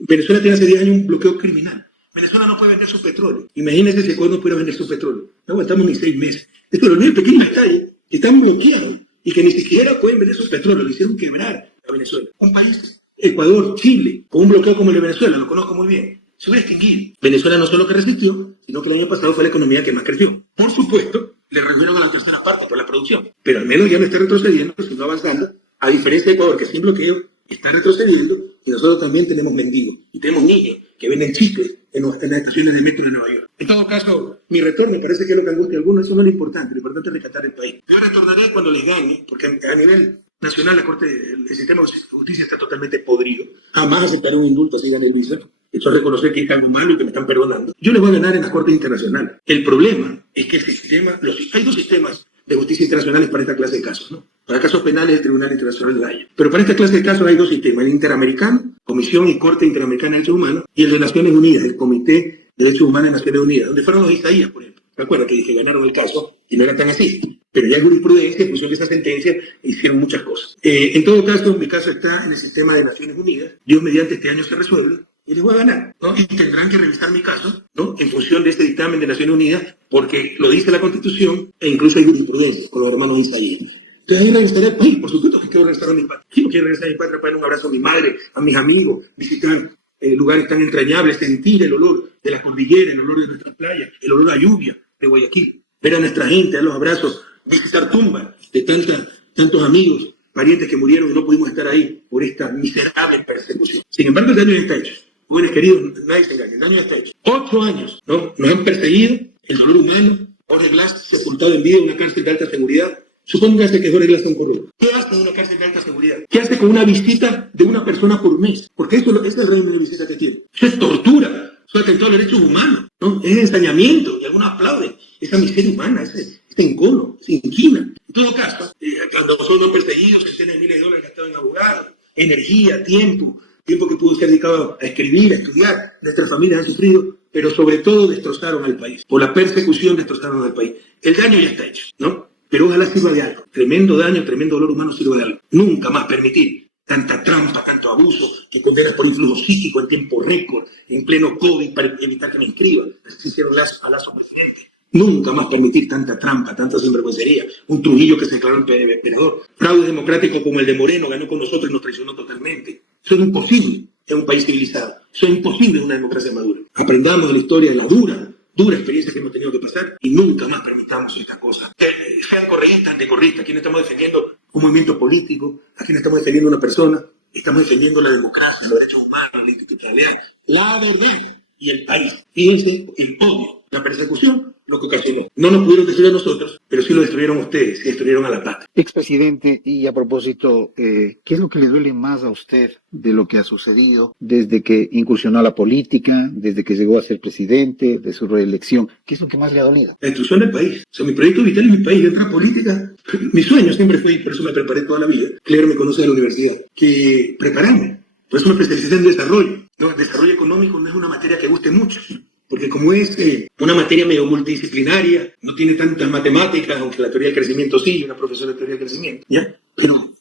Venezuela tiene hace 10 años un bloqueo criminal. Venezuela no puede vender su petróleo. Imagínense si Ecuador no pudiera vender su petróleo. No aguantamos ni 6 meses. Esto lo único pequeños detalles que están bloqueados y que ni siquiera pueden vender su petróleo. Lo hicieron quebrar a Venezuela. Un país, Ecuador, Chile, con un bloqueo como el de Venezuela, lo conozco muy bien, se hubiera extinguido. Venezuela no solo que resistió, sino que el año pasado fue la economía que más creció. Por supuesto, le redujeron a la tercera parte por la producción, pero al menos ya no está retrocediendo, sino avanzando, a diferencia de Ecuador, que sin bloqueo está retrocediendo, y nosotros también tenemos mendigos, y tenemos niños que venden chicles en las estaciones de metro de Nueva York. En todo caso, mi retorno me parece que es lo que angustia a algunos, eso no es lo importante es rescatar el país. Yo retornaré cuando les gane, porque a nivel nacional la Corte, el sistema de justicia está totalmente podrido. Jamás aceptaré un indulto así gane Luisa. Eso es reconocer que es algo malo y que me están perdonando. Yo les voy a ganar en las Cortes internacionales. El problema es que el sistema, hay dos sistemas de justicia internacionales para esta clase de casos, ¿no? Para casos penales, el Tribunal Internacional de La Haya. Pero para esta clase de casos hay dos sistemas, el interamericano, Comisión y Corte Interamericana de Derechos Humanos, y el de Naciones Unidas, el Comité de Derechos Humanos de Naciones Unidas, donde fueron los Isaías, por ejemplo. Recuerda que dije ganaron el caso y no era tan así. Pero ya hay jurisprudencia, en función de esa sentencia, hicieron muchas cosas. En todo caso, mi caso está en el sistema de Naciones Unidas. Dios mediante este año se resuelve y les voy a ganar, ¿no? Y tendrán que revisar mi caso, ¿no? En función de este dictamen de Naciones Unidas, porque lo dice la Constitución e incluso hay jurisprudencia con los hermanos Isaías. Entonces ahí regresaré al país, por supuesto que quiero regresar a mi patria. Quiero regresar a mi patria para dar un abrazo a mi madre, a mis amigos, visitar lugares tan entrañables, sentir el olor de la cordillera, el olor de nuestras playas, el olor a lluvia de Guayaquil, ver a nuestra gente, dar los abrazos, visitar tumbas de tantos amigos, parientes que murieron y no pudimos estar ahí por esta miserable persecución. Sin embargo, el daño ya está hecho. Jóvenes queridos, nadie se engañe, el daño ya está hecho. 8 años, ¿no? Nos han perseguido, el dolor humano, Jorge Glass sepultado en vida en una cárcel de alta seguridad. Supóngase que Jorge Glass es un corrupto. ¿Qué hace en una cárcel de alta seguridad? ¿Qué hace con una visita de una persona por mes? Porque eso es el régimen de visita que tiene. Eso es tortura. Eso es atentado a los derechos humanos, ¿no? Es ensañamiento, y algunos aplauden esa miseria humana, ese encono, esa inquina. En todo caso, cuando son perseguidos, centenas de miles de dólares gastados en abogados, energía, tiempo que pudo ser dedicado a escribir, a estudiar, nuestras familias han sufrido, pero sobre todo destrozaron al país. Por la persecución destrozaron al país. El daño ya está hecho, ¿no? Pero ojalá sirva de algo. Tremendo daño, tremendo dolor humano sirva de algo. Nunca más permitir tanta trampa, tanto abuso, que condenas por influjo psíquico en tiempo récord, en pleno COVID, para evitar que me inscriban. Se hicieron a Lazo presidente. Nunca más permitir tanta trampa, tanta sinvergüencería. Un Trujillo que se declaró emperador. Fraude democrático como el de Moreno ganó con nosotros y nos traicionó totalmente. Eso es imposible en un país civilizado. Eso es imposible en una democracia madura. Aprendamos de la historia de la dura experiencia que hemos tenido que pasar y nunca más permitamos estas cosas. Sean correístas, anticorreístas, aquí no estamos defendiendo un movimiento político, aquí no estamos defendiendo una persona, estamos defendiendo la democracia, los derechos humanos, la institucionalidad, la verdad y el país. Fíjense el odio, la persecución, lo que ocasionó. No nos pudieron destruir a nosotros, pero sí lo destruyeron ustedes y destruyeron a la patria. Expresidente, y a propósito, ¿qué es lo que le duele más a usted de lo que ha sucedido desde que incursionó a la política, desde que llegó a ser presidente, de su reelección? ¿Qué es lo que más le ha dolido? La destrucción del país. O sea, mi proyecto vital es mi país, entrar a política. Mi sueño siempre fue, y por eso me preparé toda la vida, Claire me conoce de la universidad, que prepararme. Por eso me especialicé en desarrollo. ¿No? El desarrollo económico no es una materia que guste mucho, porque como es una materia medio multidisciplinaria, no tiene tantas matemáticas, aunque la teoría del crecimiento sí, una profesora de teoría del crecimiento, ¿ya? Pero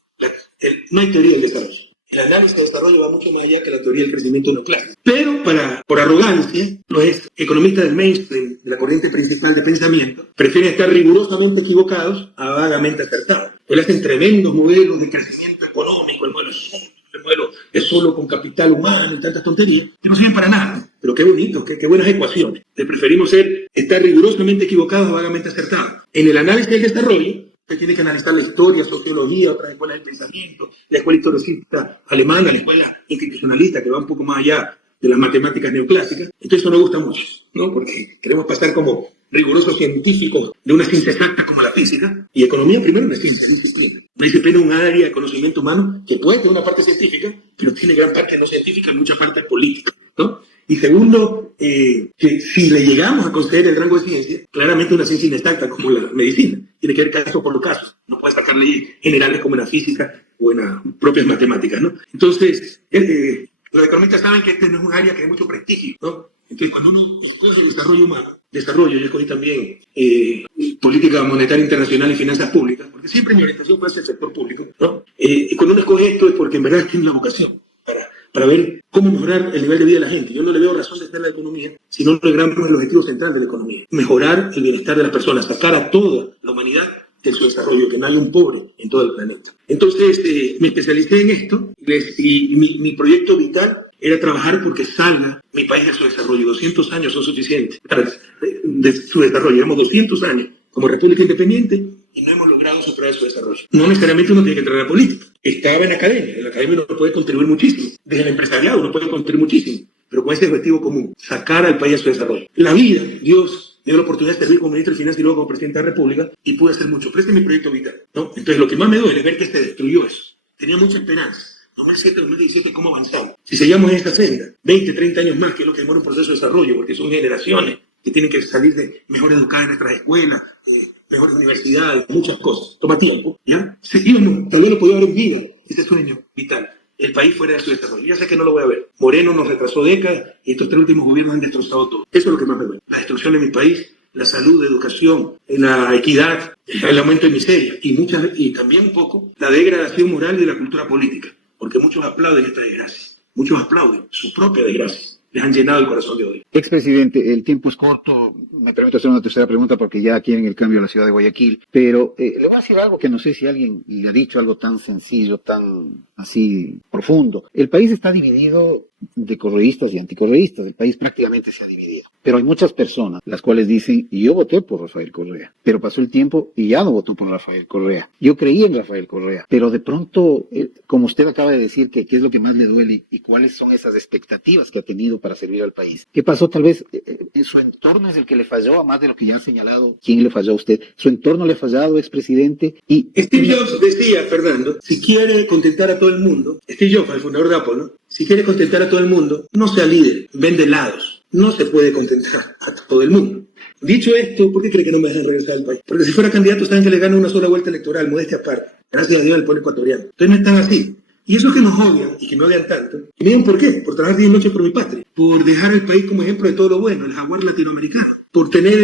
no hay teoría del desarrollo. El análisis del desarrollo va mucho más allá que la teoría del crecimiento neoclásico. Pero por arrogancia, los economistas del mainstream, de la corriente principal de pensamiento, prefieren estar rigurosamente equivocados a vagamente acertados. Pues hacen tremendos modelos de crecimiento económico, el modelo es solo con capital humano y tantas tonterías, que no sirven para nada. Pero qué bonito, qué buenas ecuaciones. Le preferimos estar rigurosamente equivocados a vagamente acertados. En el análisis del desarrollo, usted tiene que analizar la historia, sociología, otras escuelas del pensamiento, la escuela historicista alemana, la escuela institucionalista, que va un poco más allá de las matemáticas neoclásicas. Entonces eso nos gusta mucho, ¿no? Porque queremos pasar como rigurosos científicos de una ciencia exacta como la física. Y economía primero no es ciencia, es una disciplina. Una disciplina es un área de conocimiento humano que puede tener una parte científica, pero tiene gran parte no científica y mucha parte política, ¿no? Y segundo, que si le llegamos a conceder el rango de ciencia, claramente una ciencia inexacta como la medicina, tiene que ver caso por caso. No puede sacar leyes generales como en la física o en las propias matemáticas, ¿no? Entonces, los economistas saben que este no es un área que hay mucho prestigio, ¿no? Entonces, cuando uno escoge el desarrollo humano, yo escogí también política monetaria internacional y finanzas públicas, porque siempre mi orientación fue hacia el sector público, ¿no? Y cuando uno escoge esto es porque en verdad tiene una vocación para ver cómo mejorar el nivel de vida de la gente. Yo no le veo razón de estar en la economía si no logramos el objetivo central de la economía. Mejorar el bienestar de las personas, sacar a toda la humanidad de su desarrollo, que no haya un pobre en todo el planeta. Entonces me especialicé en esto y mi proyecto vital era trabajar porque salga mi país a su desarrollo. 200 años son suficientes para de su desarrollo. Llevamos 200 años como república independiente y no hemos logrado superar su desarrollo. No necesariamente uno tiene que entrar a la política. Estaba en la academia uno puede contribuir muchísimo. Desde el empresariado uno puede contribuir muchísimo, pero con ese objetivo común, sacar al país a su desarrollo. La vida, Dios me dio la oportunidad de servir como ministro de Finanzas y luego como presidente de la República y pude hacer mucho. Pero este es mi proyecto vital, ¿no? Entonces lo que más me duele es ver que se destruyó eso. Tenía mucha esperanza. 2007, 2017, ¿cómo avanzamos? Si seguíamos en esta senda, 20, 30 años más, que es lo que demora un proceso de desarrollo, porque son generaciones que tienen que salir de mejor educadas en nuestras escuelas, mejores universidades, muchas cosas. Toma tiempo, ¿ya? Seguimos, tal vez lo podía ver en vida, ese sueño vital. El país fuera de su desarrollo. Ya sé que no lo voy a ver. Moreno nos retrasó décadas y estos 3 últimos gobiernos han destrozado todo. Eso es lo que más me duele. La destrucción de mi país, la salud, la educación, la equidad, el aumento de miseria y también un poco la degradación moral de la cultura política. Porque muchos aplauden esta desgracia. Muchos aplauden su propia desgracia. Les han llenado el corazón de odio. Expresidente, el tiempo es corto. Me permito hacer una tercera pregunta porque ya quieren el cambio a la ciudad de Guayaquil. Pero le voy a decir algo que no sé si alguien le ha dicho, algo tan sencillo, tan así profundo. El país está dividido de correístas y anticorreístas. El país prácticamente se ha dividido. Pero hay muchas personas las cuales dicen, y yo voté por Rafael Correa, pero pasó el tiempo y ya no votó por Rafael Correa. Yo creí en Rafael Correa, pero de pronto, como usted acaba de decir, que qué es lo que más le duele y cuáles son esas expectativas que ha tenido para servir al país. ¿Qué pasó? Tal vez en su entorno es el que le falló, a más de lo que ya han señalado. ¿Quién le falló a usted? ¿Su entorno le ha fallado, expresidente? Y Steve Jobs decía, Fernando, si quiere contentar a todo el mundo, Steve Jobs, el fundador de Apple, ¿no? Si quiere contentar a todo el mundo, no sea líder, vende helados. No se puede contentar a todo el mundo. Dicho esto, ¿por qué cree que no me dejan regresar al país? Porque si fuera candidato, saben que le gano una sola vuelta electoral, modestia aparte. Gracias a Dios al pueblo ecuatoriano. Entonces no están así. Y esos que nos odian y que me odian tanto, y miren por qué, por trabajar 10 noches por mi patria, por dejar el país como ejemplo de todo lo bueno, el jaguar latinoamericano, por tener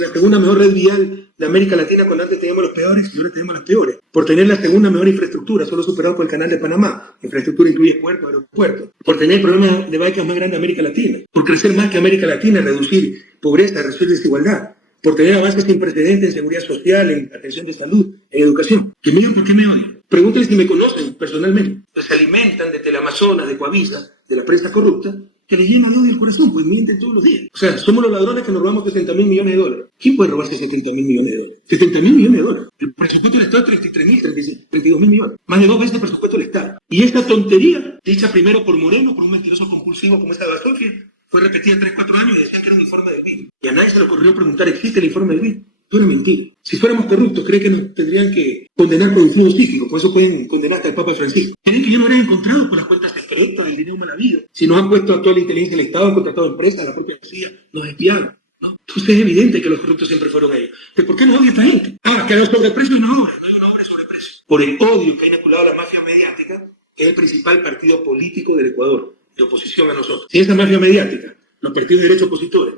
la segunda mejor red vial de América Latina cuando antes teníamos los peores y ahora tenemos las peores, por tener la segunda mejor infraestructura, solo superado por el canal de Panamá, infraestructura incluye puertos, aeropuertos, por tener el problema de becas más grande de América Latina, por crecer más que América Latina, reducir pobreza, reducir desigualdad, por tener avances sin precedentes en seguridad social, en atención de salud, en educación. Que me digan por qué me odian. Pregúntenles si me conocen personalmente. Pues se alimentan de Teleamazonas, de Coavisa, de la prensa corrupta, que les llena de odio el corazón, pues mienten todos los días. O sea, somos los ladrones que nos robamos 70.000 millones de dólares. ¿Quién puede robarse 70.000 millones de dólares? 70.000 millones de dólares. El presupuesto del Estado es 32.000 millones. Más de 2 veces el presupuesto del Estado. Y esta tontería, dicha primero por Moreno, por un mentiroso compulsivo como esta de Basofia, fue repetida 3-4 años y decían que era un informe del BID. Y a nadie se le ocurrió preguntar, ¿existe el informe del BID? Es una mentira. Si fuéramos corruptos, ¿cree que nos tendrían que condenar por homicidio psíquico? Por eso pueden condenar hasta el Papa Francisco. ¿Creen que yo no era encontrado por las cuentas secretas del dinero mal habido? Si nos han puesto a toda la inteligencia del Estado, han contratado empresas, la propia CIA, nos espiaron. ¿No? Entonces es evidente que los corruptos siempre fueron ellos. ¿Pero por qué no odia esta gente? Que los sobreprecios no obra. No hay una obra de sobreprecio. Por el odio que ha inoculado la mafia mediática, que es el principal partido político del Ecuador, de oposición a nosotros. Si esa mafia mediática, los partidos de derecha opositores,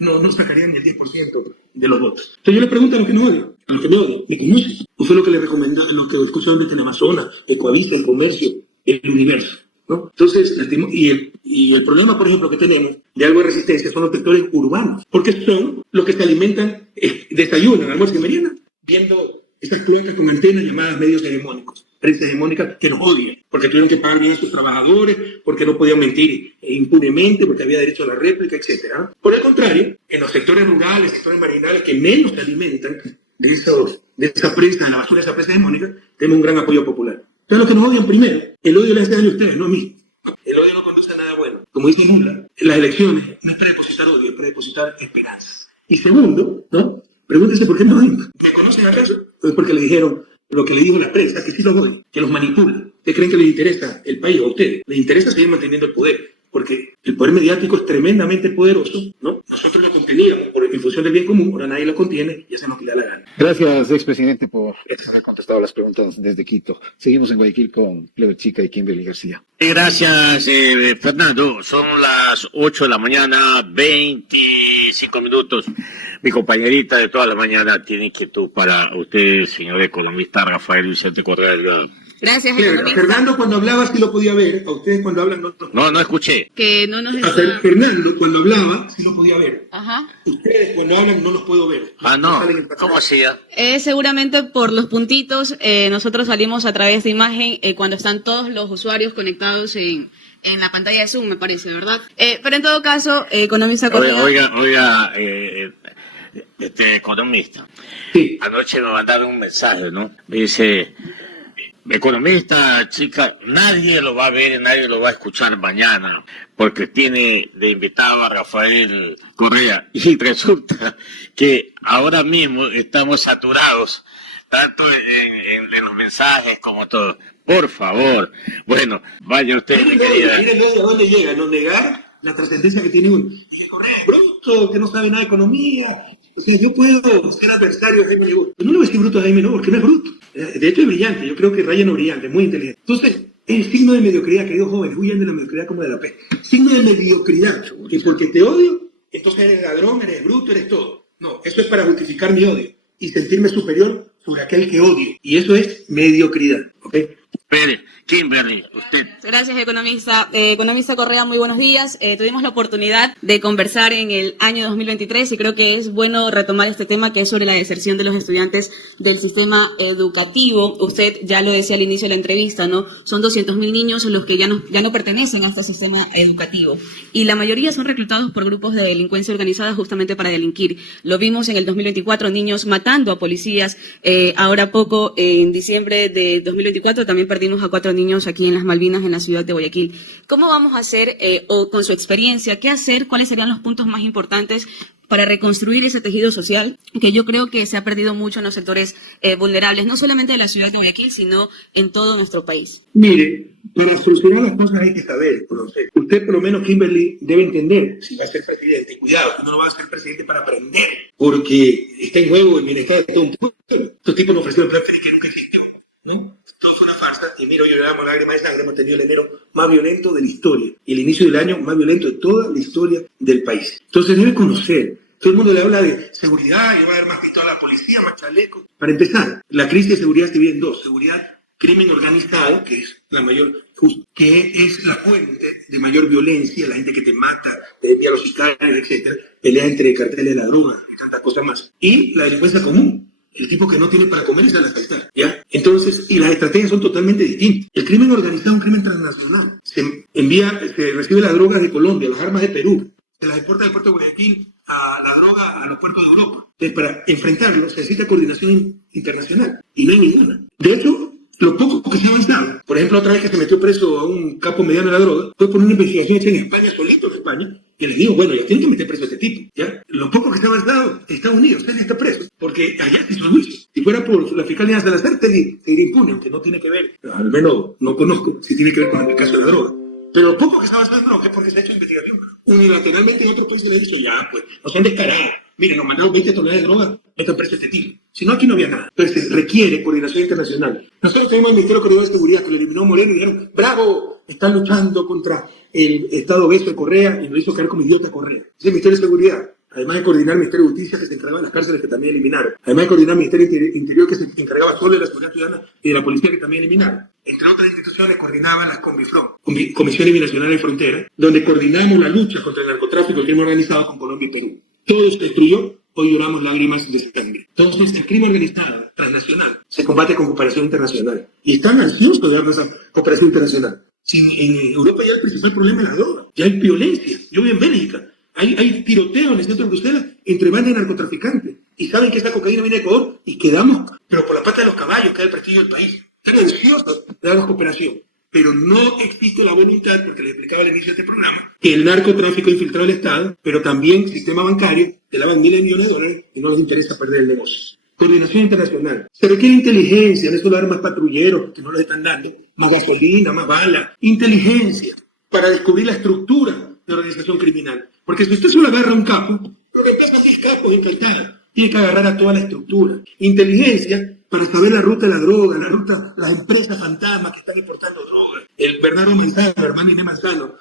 no sacarían ni el 10% de los votos. Entonces yo le pregunto a los que no odian, a los que me odian, ¿me conocen? ¿O fue lo que le recomendó, los que escucharon de Teleamazonas, Ecoavisa, El Comercio, El Universo? ¿No? Entonces, y el problema, por ejemplo, que tenemos de algo de resistencia son los sectores urbanos, porque son los que se alimentan, desayunan, almuerzan y meriendan, viendo esas cloacas con antenas llamadas medios hegemónicos, prensa hegemónica que nos odian, porque tuvieron que pagar bien a sus trabajadores, porque no podían mentir impunemente, porque había derecho a la réplica, etc. Por el contrario, en los sectores rurales, sectores marginales que menos se alimentan de esa prensa, de la basura de esa prensa hegemónica, tenemos un gran apoyo popular. Entonces, los que nos odian primero, el odio les hace daño a ustedes, no a mí. El odio no conduce a nada bueno. Como dice Lula, en las elecciones no es para depositar odio, es para depositar esperanzas. Y segundo, ¿no? Pregúntense por qué no odian. ¿Me conocen acaso? Es porque le dijeron lo que le dijo la prensa, que sí los odia, que los manipula. ¿Ustedes creen que les interesa el país o a ustedes? Les interesa seguir manteniendo el poder, porque el poder mediático es tremendamente poderoso, ¿no? Nosotros lo conteníamos en función del bien común, ahora nadie lo contiene y hacen lo que le da la gana. Gracias, expresidente, por haber contestado las preguntas desde Quito. Seguimos en Guayaquil con Clever Chica y Kimberly García. Gracias, Fernando. Son las 8 de la mañana, 25 minutos. Mi compañerita de toda la mañana tiene inquietud para usted, señor economista Rafael Vicente Correa Delgado. Gracias, Claro, economista. Fernando cuando hablaba sí lo podía ver, a ustedes cuando hablan no. No escuché. Que no nos A Fernando cuando hablaba sí lo podía ver. Ajá. Ustedes cuando hablan no los puedo ver. No. Salen en pantalla. ¿Cómo hacía? Seguramente por los puntitos, nosotros salimos a través de imagen cuando están todos los usuarios conectados en la pantalla de Zoom, me parece, ¿verdad? Pero en todo caso, economista Correa... Oiga, economista. Sí. Anoche me mandaron un mensaje, ¿no? Me dice, economista, chica, nadie lo va a ver y nadie lo va a escuchar mañana, porque tiene de invitado a Rafael Correa. Y resulta que ahora mismo estamos saturados, tanto en los mensajes como todo. Por favor. Bueno, vaya usted, mi querida. Miren a dónde llega, no negar la trascendencia que tiene uno. Dije, Correa es bruto, que no sabe nada de economía. O sea, yo puedo ser adversario de Jaime Nebot. Yo no le voy a decir bruto a Jaime Nebot, porque no es bruto. De hecho es brillante, yo creo que Ryan es brillante, muy inteligente. Entonces, es el signo de mediocridad, queridos jóvenes, huyan de la mediocridad como de la peste. Signo de mediocridad, que porque te odio, entonces eres ladrón, eres bruto, eres todo. No, eso es para justificar mi odio y sentirme superior sobre aquel que odio. Y eso es mediocridad, ¿ok? Espere, Kimberly, usted. Gracias, economista. Economista Correa, muy buenos días. Tuvimos la oportunidad de conversar en el año 2023 y creo que es bueno retomar este tema que es sobre la deserción de los estudiantes del sistema educativo. Usted ya lo decía al inicio de la entrevista, ¿no? Son 200.000 niños los que ya no pertenecen a este sistema educativo y la mayoría son reclutados por grupos de delincuencia organizada justamente para delinquir. Lo vimos en el 2024, niños matando a policías. Ahora poco, en diciembre de 2024, también perdimos a 4 niños aquí en las Malvinas, en la ciudad de Guayaquil. ¿Cómo vamos a hacer, o con su experiencia, qué hacer, cuáles serían los puntos más importantes para reconstruir ese tejido social que yo creo que se ha perdido mucho en los sectores vulnerables, no solamente de la ciudad de Guayaquil, sino en todo nuestro país? Mire, para solucionar las cosas hay que saber, conocer. Usted, por lo menos, Kimberly, debe entender si va a ser presidente. Cuidado, que no va a ser presidente para aprender, porque está en juego el bienestar de todo un pueblo. Estos tipos nos ofrecieron plan feliz que nunca existió, ¿no? Todo fue una farsa, y mira, hoy lloramos lágrimas de sangre, hemos tenido el enero más violento de la historia, y el inicio del año más violento de toda la historia del país. Entonces debe conocer. Todo el mundo le habla de seguridad, y va a haber más pistola a la policía, más chalecos. Para empezar, la crisis de seguridad se divide en dos: seguridad, crimen organizado, que es la mayor, que es la fuente de mayor violencia, la gente que te mata, te envía a los sicarios, etcétera, pelea entre carteles de la droga y tantas cosas más. Y la delincuencia común, El tipo que no tiene para comer es al asaltar, ¿ya? Entonces, y las estrategias son totalmente distintas. El crimen organizado es un crimen transnacional. Se recibe las drogas de Colombia, las armas de Perú, se las exporta del puerto de Guayaquil a la droga a los puertos de Europa. Entonces, para enfrentarlo se necesita coordinación internacional y no hay ninguna. De hecho, lo poco que se ha avanzado, por ejemplo, otra vez que se metió preso a un capo mediano de la droga, fue por una investigación hecha en España, solito en España, que les digo, bueno, ya tienen que meter preso a este tipo, ¿ya? Lo poco que se ha avanzado, Estados Unidos, Teddy está preso, porque allá se hizo el juicio. Si fuera por la fiscalía de Salazar, Teddy sería impune, aunque no tiene que ver, al menos no conozco si tiene que ver con el caso de la droga. Pero lo poco que se ha avanzado en droga es porque se ha hecho investigación unilateralmente en otros países. Le he dicho, ya, pues, no sean descarados. Miren, nos mandaron 20 toneladas de droga, metan preso a este tipo. Si no, aquí no había nada. Entonces, requiere coordinación internacional. Nosotros tenemos el Ministerio Coordinador de Seguridad, que lo eliminó Moreno y dijeron, bravo, están luchando contra el Estado obeso de Correa, y lo hizo quedar como idiota Correa. Ese es el Ministerio de Seguridad. Además de coordinar el Ministerio de Justicia, que se encargaba de las cárceles, que también eliminaron. Además de coordinar el Ministerio Interior, que se encargaba solo de la seguridad ciudadana, y de la policía, que también eliminaron. Entre otras instituciones, coordinaban las CONVIFRON, Comisiones Binacionales de Frontera, donde coordinamos la lucha contra el narcotráfico y el crimen organizado con Colombia y Perú. Todo se destruyó, hoy lloramos lágrimas de sangre. Entonces, el crimen organizado, transnacional, se combate con cooperación internacional. Y están ansiosos de darnos esa cooperación internacional. Si en Europa ya el principal problema es la droga, ya hay violencia. Yo vivo en Bélgica. Hay tiroteo en el centro de Bruselas entre bandas de narcotraficantes. Y saben que esta cocaína viene de Ecuador y quedamos, pero por la pata de los caballos, queda el prestigio del país. Están ansiosos de darnos cooperación. Pero no existe la voluntad, porque les explicaba al inicio de este programa, que el narcotráfico ha infiltrado el Estado, pero también el sistema bancario, que lavan miles de millones de dólares y no les interesa perder el negocio. Coordinación internacional. Se requiere inteligencia, no solo armas patrulleros que no les están dando, más gasolina, más balas. Inteligencia para descubrir la estructura de la organización criminal. Porque si usted solo agarra a un capo, lo reemplazan 10 capos en Calcada. Tiene que agarrar a toda la estructura. Inteligencia para saber la ruta de la droga, las empresas fantasmas que están exportando droga. El Bernardo Manzano, hermano Inés Manzano,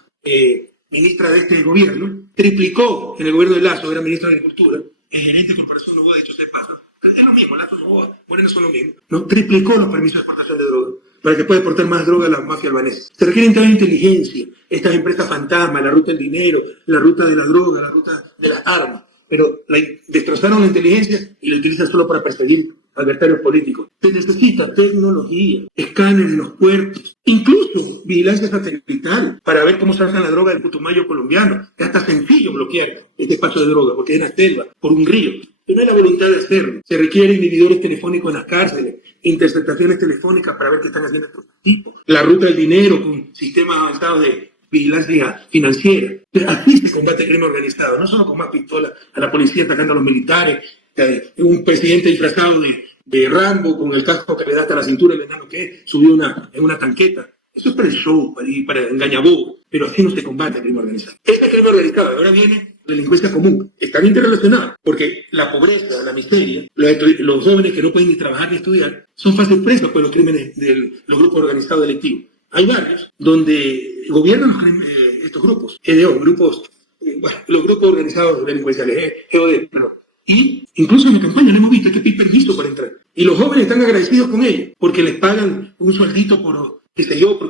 ministra de este gobierno, triplicó en el gobierno de Lazo, era ministro de Agricultura, el gerente de Corporación Novoa, dicho usted pasa. Es lo mismo, Lazo, Novoa, Moreno son lo mismo. ¿No? Triplicó los permisos de exportación de droga para que pueda exportar más droga a la mafia albanesa. Se requiere entrar en inteligencia, estas empresas fantasmas, la ruta del dinero, la ruta de la droga, la ruta de las armas, pero destrozaron la inteligencia y la utilizan solo para perseguir adversarios políticos. Se necesita tecnología, escáneres en los puertos, incluso vigilancia satelital para ver cómo sacan la droga del Putumayo colombiano. Es hasta sencillo bloquear este paso de droga porque es en la selva, por un río. Pero no hay la voluntad de hacerlo. Se requieren inhibidores telefónicos en las cárceles, interceptaciones telefónicas para ver qué están haciendo estos tipos. La ruta del dinero con sistemas avanzados de vigilancia financiera. Así se combate el crimen organizado, no solo con más pistolas, a la policía atacando a los militares, un presidente disfrazado de Rambo con el casco que le da hasta la cintura, el enano que es, subió en una tanqueta. Eso es para el show, para engañabobos, pero así no se combate el crimen organizado. Este crimen organizado ahora viene la delincuencia común. Están interrelacionados, porque la pobreza, la miseria, los jóvenes que no pueden ni trabajar ni estudiar, son fácil presos por los crímenes de los grupos organizados delictivos. Hay barrios donde gobiernan estos grupos, los grupos organizados delincuenciales, GOD, perdón. Y incluso en la campaña lo hemos visto, hay que pedir permiso para entrar. Y los jóvenes están agradecidos con ellos, porque les pagan un sueldito por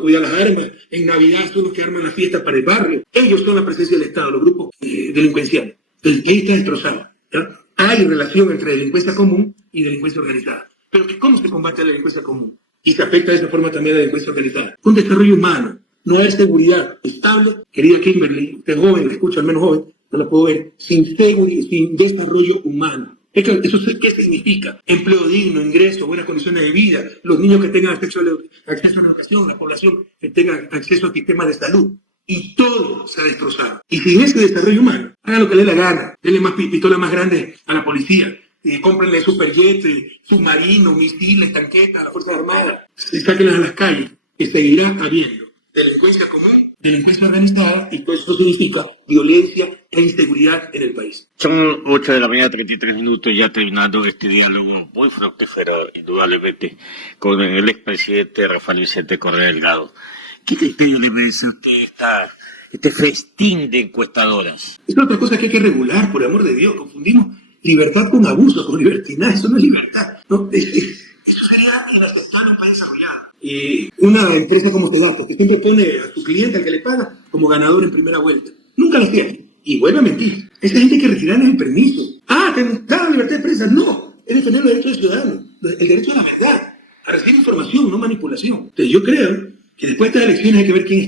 cuidar las armas. En Navidad son los que arman la fiesta para el barrio. Ellos son la presencia del Estado, los grupos delincuenciales. El país está destrozado. ¿Ya? Hay relación entre delincuencia común y delincuencia organizada. Pero ¿cómo se combate la delincuencia común? Y se afecta de esa forma también a la delincuencia organizada. Un desarrollo humano. No hay seguridad estable. Querida Kimberly, usted es joven, le escucho al menos joven, no la puedo ver, sin desarrollo humano. ¿Eso qué significa? Empleo digno, ingreso, buenas condiciones de vida, los niños que tengan acceso a la educación, la población que tenga acceso a sistemas de salud. Y todo se ha destrozado. Y sin ese desarrollo humano, hagan lo que le dé la gana, denle más pistolas más grandes a la policía, cómprenle superjets, submarinos, misiles, tanquetas a las Fuerzas Armadas, y sáquenlas a las calles, que seguirá habiendo delincuencia común, delincuencia organizada, y todo eso significa violencia e inseguridad en el país. Son 8 de la mañana, 33 minutos, ya terminando este diálogo muy fructífero, indudablemente, con el expresidente Rafael Vicente Correa Delgado. ¿Qué criterio le merece a usted este festín de encuestadoras? Es otra cosa que hay que regular, por amor de Dios. Confundimos libertad con abuso, con libertinaje. Eso no es libertad. No, eso sería inaceptable en un país desarrollado. Una empresa como Sedato, que siempre pone a su cliente, al que le paga, como ganador en primera vuelta. Nunca lo tiene. Y vuelve a mentir. Esa gente hay que retirarles el permiso. ¿Te da libertad de prensa? No. es defender los derechos del ciudadano, el derecho a la verdad, a recibir información, no manipulación. Entonces yo creo que después de estas elecciones hay que ver quién es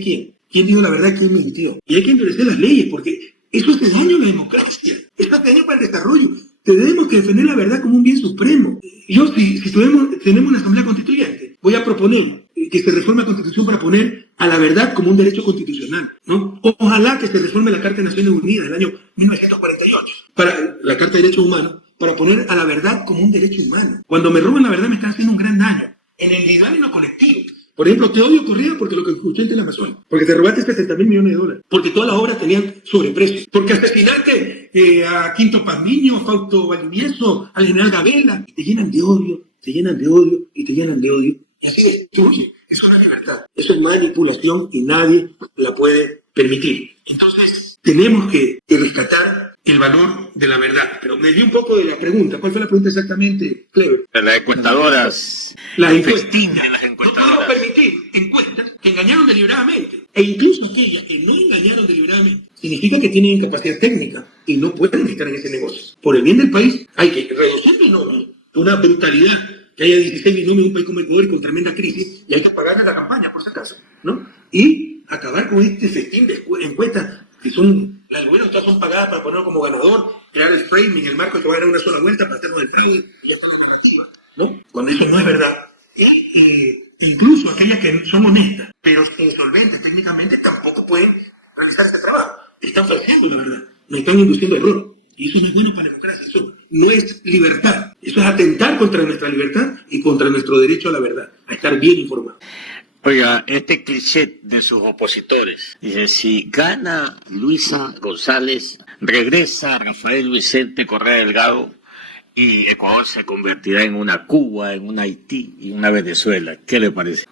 quién dijo la verdad, quién mintió. Y hay que endurecer las leyes, porque eso hace daño a la democracia, eso hace daño para el desarrollo. Tenemos que defender la verdad como un bien supremo. Yo, si tenemos una asamblea constituyente, voy a proponer que se reforme la Constitución para poner a la verdad como un derecho constitucional, ¿no? Ojalá que se reforme la Carta de Naciones Unidas del año 1948, para la Carta de Derechos Humanos, para poner a la verdad como un derecho humano. Cuando me roban la verdad me están haciendo un gran daño, en el individual y en lo colectivo. Por ejemplo, te odio, Correa, porque lo que escuché en el Amazonas, porque te robaste 70.000 millones de dólares, porque todas las obras tenían sobreprecio, porque asesinaste a Quinto Pazmiño, a Fausto Valdivieso, al general Gabela, y te llenan de odio, te llenan de odio, y te llenan de odio, y así destruye. Eso no es libertad, eso es manipulación y nadie la puede permitir. Entonces, tenemos que rescatar el valor de la verdad. Pero me di un poco de la pregunta. ¿Cuál fue la pregunta exactamente, Clever? Las encuestadoras. Las encuestas. Las No podemos permitir encuestas que engañaron deliberadamente. E incluso aquellas que no engañaron deliberadamente. Significa que tienen incapacidad técnica y no pueden estar en ese negocio. Por el bien del país, hay que reducir binomios. Una brutalidad que haya 16 binomios en un país como Ecuador con tremenda crisis y hay que pagarle la campaña, por si acaso, ¿no? Y acabar con este festín de encuestas que son, las gobiernos todas son pagadas para ponerlo como ganador, crear el framing, el marco que va a ganar una sola vuelta para hacernos el fraude y ya está la narrativa, ¿no? Cuando eso no es verdad. Incluso aquellas que son honestas, pero insolventes técnicamente, tampoco pueden realizar ese trabajo. Están falseando la verdad, nos están induciendo error. Y eso no es bueno para la democracia, eso no es libertad. Eso es atentar contra nuestra libertad y contra nuestro derecho a la verdad, a estar bien informados. Oiga, este cliché de sus opositores, dice, si gana Luisa González, regresa Rafael Vicente Correa Delgado y Ecuador se convertirá en una Cuba, en una Haití y una Venezuela. ¿Qué le parece?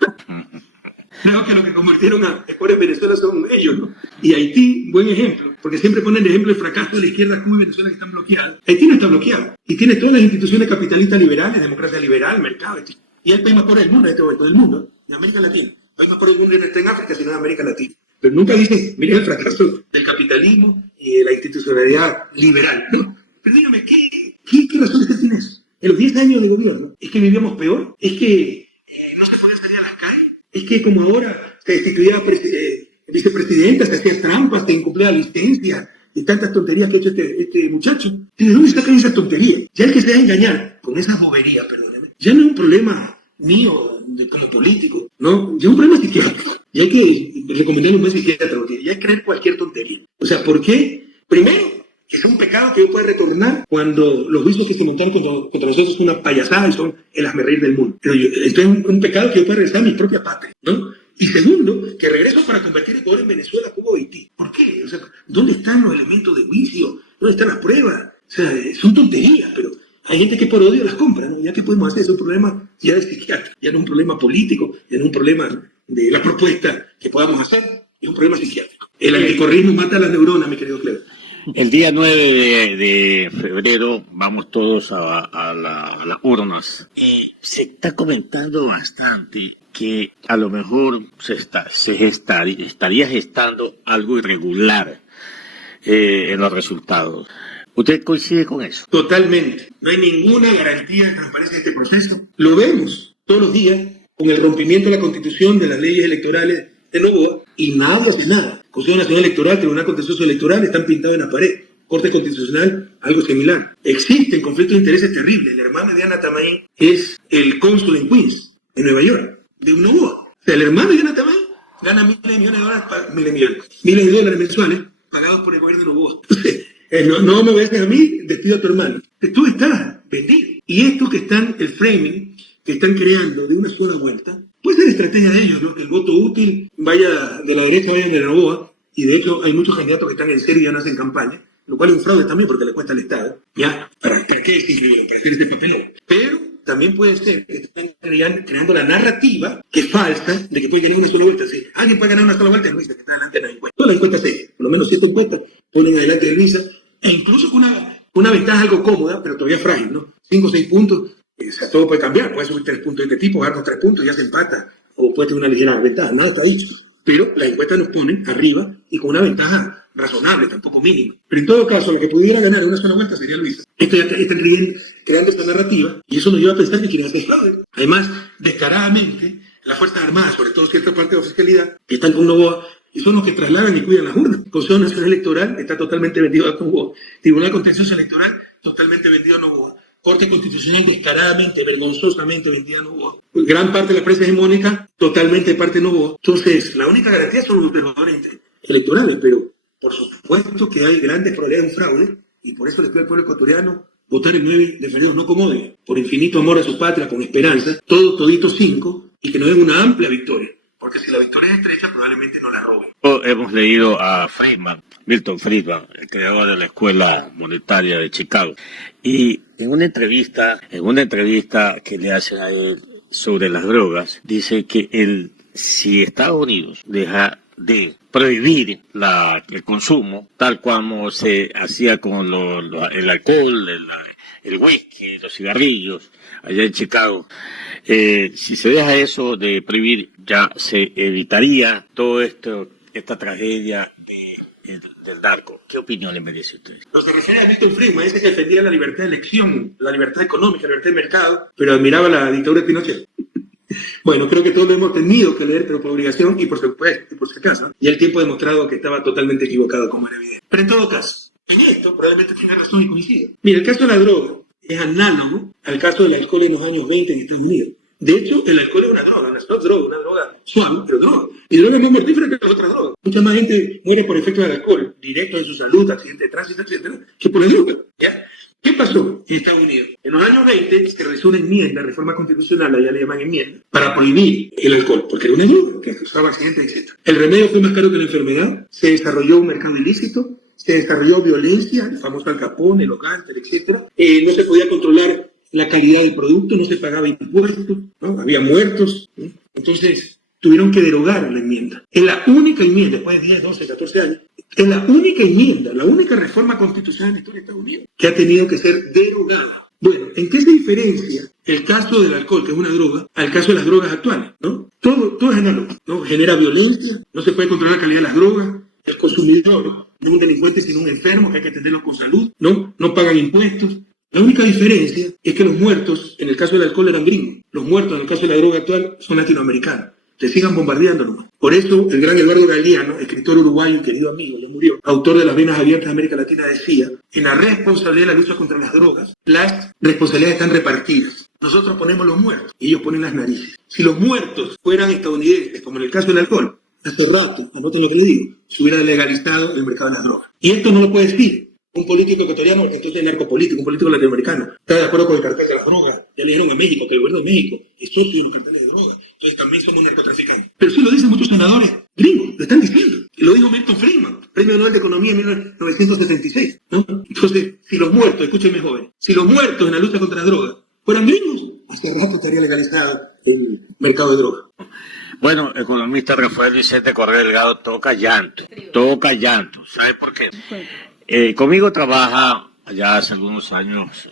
Creo que lo que convirtieron a Ecuador en Venezuela son ellos, ¿no? Y Haití, buen ejemplo, porque siempre ponen de ejemplo el fracaso de la izquierda, Cuba y Venezuela que están bloqueadas. Haití no está bloqueado y tiene todas las instituciones capitalistas liberales, democracia liberal, mercado, etc. Y el país más pobre del mundo, del mundo, de América Latina. El país más pobre del mundo no está en África, sino en América Latina. Pero nunca dicen, miren el fracaso del capitalismo y de la institucionalidad liberal, ¿no? Pero dígame, ¿qué razón tiene eso? En los 10 años de gobierno, ¿es que vivíamos peor? ¿Es que no se podía salir a las calles? ¿Es que como ahora se destituía vicepresidenta, se hacía trampas, se incumplía la licencia y tantas tonterías que ha hecho este muchacho? ¿De dónde sacan esas tonterías? Ya el que se deja engañar con esas boberías, perdóneme, ya no es un problema mío como político, ¿no? Ya es un problema psiquiátrico. Y hay que recomendarle un buen psiquiatra, porque ya es creer cualquier tontería. O sea, ¿por qué? Primero, que es un pecado que yo pueda retornar cuando los juicios que se montaron contra nosotros son una payasada y son el hazmerreír del mundo. Pero esto es un pecado que yo pueda regresar a mi propia patria, ¿no? Y segundo, que regreso para convertir a Ecuador en Venezuela, Cuba o Haití. ¿Por qué? O sea, ¿dónde están los elementos de juicio? ¿Dónde están las pruebas? O sea, son tonterías, pero hay gente que por odio las compra, ¿no? Ya que podemos hacer, es un problema ya de psiquiatra, ya no es un problema político, ya no es un problema de la propuesta que podamos hacer, es un problema psiquiátrico. El anticorrismo mata las neuronas, mi querido Cleber. El día 9 de febrero vamos todos a las urnas. Se está comentando bastante que a lo mejor estaría gestando algo irregular en los resultados. ¿Usted coincide con eso? Totalmente. No hay ninguna garantía de transparencia de este proceso. Lo vemos todos los días con el rompimiento de la Constitución, de las leyes electorales de Noboa, y nadie hace nada. Consejo Nacional Electoral, Tribunal Contencioso Electoral están pintados en la pared. Corte Constitucional, algo similar. Existen conflictos de intereses terribles. El hermano de Diana Tamaín es el cónsul en Queens, en Nueva York, de Noboa. O sea, el hermano de Diana Tamaín gana miles de dólares mensuales pagados por el gobierno de Noboa. Entonces, no me veas a mí, despido a tu hermano. Tú estás vendido. Y esto que están, el framing, que están creando de una sola vuelta, puede ser estrategia de ellos, ¿no? Que el voto útil vaya de la derecha, vaya de Noboa, y de hecho hay muchos candidatos que están en serio y ya no hacen campaña, lo cual es un fraude también porque le cuesta al Estado, ¿ya? ¿Para qué inscribieron? Para hacer este papelón. Pero también puede ser que estén creando la narrativa, que es falsa, de que puede ganar una sola vuelta. Si alguien puede ganar una sola vuelta, Luisa, que está delante de la encuesta. Todas las encuestas serias, por lo menos 7 encuestas, ponen adelante de Luisa, e incluso con una ventaja algo cómoda, pero todavía frágil, ¿no? 5 o 6 puntos. O sea, todo puede cambiar, puede subir 3 puntos de este tipo, bajar 3 puntos, ya se empata, o puede tener una ligera ventaja, nada está dicho. Pero las encuestas nos ponen arriba y con una ventaja razonable, tampoco mínima. Pero en todo caso, la que pudiera ganar una sola vuelta sería Luisa. Esto ya está creando esta narrativa, y eso nos lleva a pensar que quieren hacer fraude. Además, descaradamente, las Fuerzas Armadas, sobre todo cierta parte de la fiscalía, que están con Noboa, y son los que trasladan y cuidan las urnas. El Consejo Nacional Electoral está totalmente vendido a Noboa. Tribunal Contencioso Electoral totalmente vendido a Noboa. Corte Constitucional descaradamente, vergonzosamente vendida a Noboa. Gran parte de la prensa hegemónica totalmente parte de Noboa. Entonces, la única garantía son los observadores electorales, pero por supuesto que hay grandes probabilidades de fraude, y por eso le pido al pueblo ecuatoriano votar el 9 de febrero, no como odio, por infinito amor a su patria, con esperanza, toditos 5, y que nos den una amplia victoria. Porque si la victoria es estrecha, probablemente no la roben. Hemos leído a Friedman, Milton Friedman, el creador de la Escuela Monetaria de Chicago, y en una entrevista que le hacen a él sobre las drogas, dice que si Estados Unidos deja de prohibir el consumo, tal como se hacía con el alcohol, el whisky, los cigarrillos, allá en Chicago, si se deja eso de prohibir, ya se evitaría todo esta tragedia del narco. ¿Qué opinión le merece usted? Lo se refiere a Milton Friedman, ese que defendía la libertad de elección, la libertad económica, la libertad de mercado, pero admiraba la dictadura de Pinochet. Bueno, creo que todos lo hemos tenido que leer, pero por obligación y por supuesto, y por si acaso. Y el tiempo ha demostrado que estaba totalmente equivocado, como era evidente. Pero en todo caso, en esto probablemente tiene razón y coincide. Mira, el caso de la droga es análogo al caso del alcohol en los años 20 en Estados Unidos. De hecho, el alcohol es una droga, una droga suave, pero droga. Y droga más mortífera que las otras drogas. Mucha más gente muere por efecto del alcohol, directo de su salud, accidente de tránsito, etcétera, que por la droga. ¿Ya? ¿Qué pasó en Estados Unidos? En los años 20 se realizó una enmienda, reforma constitucional, allá le llaman enmienda, para prohibir el alcohol, porque era una droga que causaba accidentes, etc. El remedio fue más caro que la enfermedad, se desarrolló un mercado ilícito, se desarrolló violencia, el famoso Al Capone, los gánsteres, etc. No se podía controlar la calidad del producto, no se pagaba impuestos, ¿no? Había muertos, ¿no? Entonces tuvieron que derogar la enmienda. Es la única enmienda, después de 10, 12, 14 años, es la única enmienda, la única reforma constitucional en la historia de Estados Unidos que ha tenido que ser derogada. Bueno, ¿en qué se diferencia el caso del alcohol, que es una droga, al caso de las drogas actuales? ¿No? Todo es análogo, ¿no? Genera violencia, no se puede controlar la calidad de las drogas, el consumidor no es un delincuente sino un enfermo que hay que atenderlo con salud, no pagan impuestos. La única diferencia es que los muertos, en el caso del alcohol, eran gringos. Los muertos, en el caso de la droga actual, son latinoamericanos. Te sigan bombardeando nomás. Por eso, el gran Eduardo Galeano, escritor uruguayo, querido amigo, ya murió, autor de Las Venas Abiertas de América Latina, decía, en la responsabilidad de la lucha contra las drogas, las responsabilidades están repartidas. Nosotros ponemos los muertos y ellos ponen las narices. Si los muertos fueran estadounidenses, como en el caso del alcohol, hace rato, anoten lo que les digo, se hubiera legalizado el mercado de las drogas. Y esto no lo puede decir un político ecuatoriano, porque entonces es narcopolítico, un político latinoamericano, está de acuerdo con el cartel de las drogas. Ya le dijeron a México que el gobierno de México es socio de los carteles de drogas. Entonces también somos narcotraficantes. Pero eso lo dicen muchos senadores gringos, lo están diciendo. Y lo dijo Milton Friedman, Premio Nobel de Economía en 1976. ¿No? Entonces, si los muertos, escúchenme joven, si los muertos en la lucha contra las drogas fueran gringos, hace rato estaría legalizado el mercado de drogas. Bueno, economista Rafael Vicente Correa Delgado toca llanto. ¿Sabe por qué? Conmigo trabaja allá hace algunos años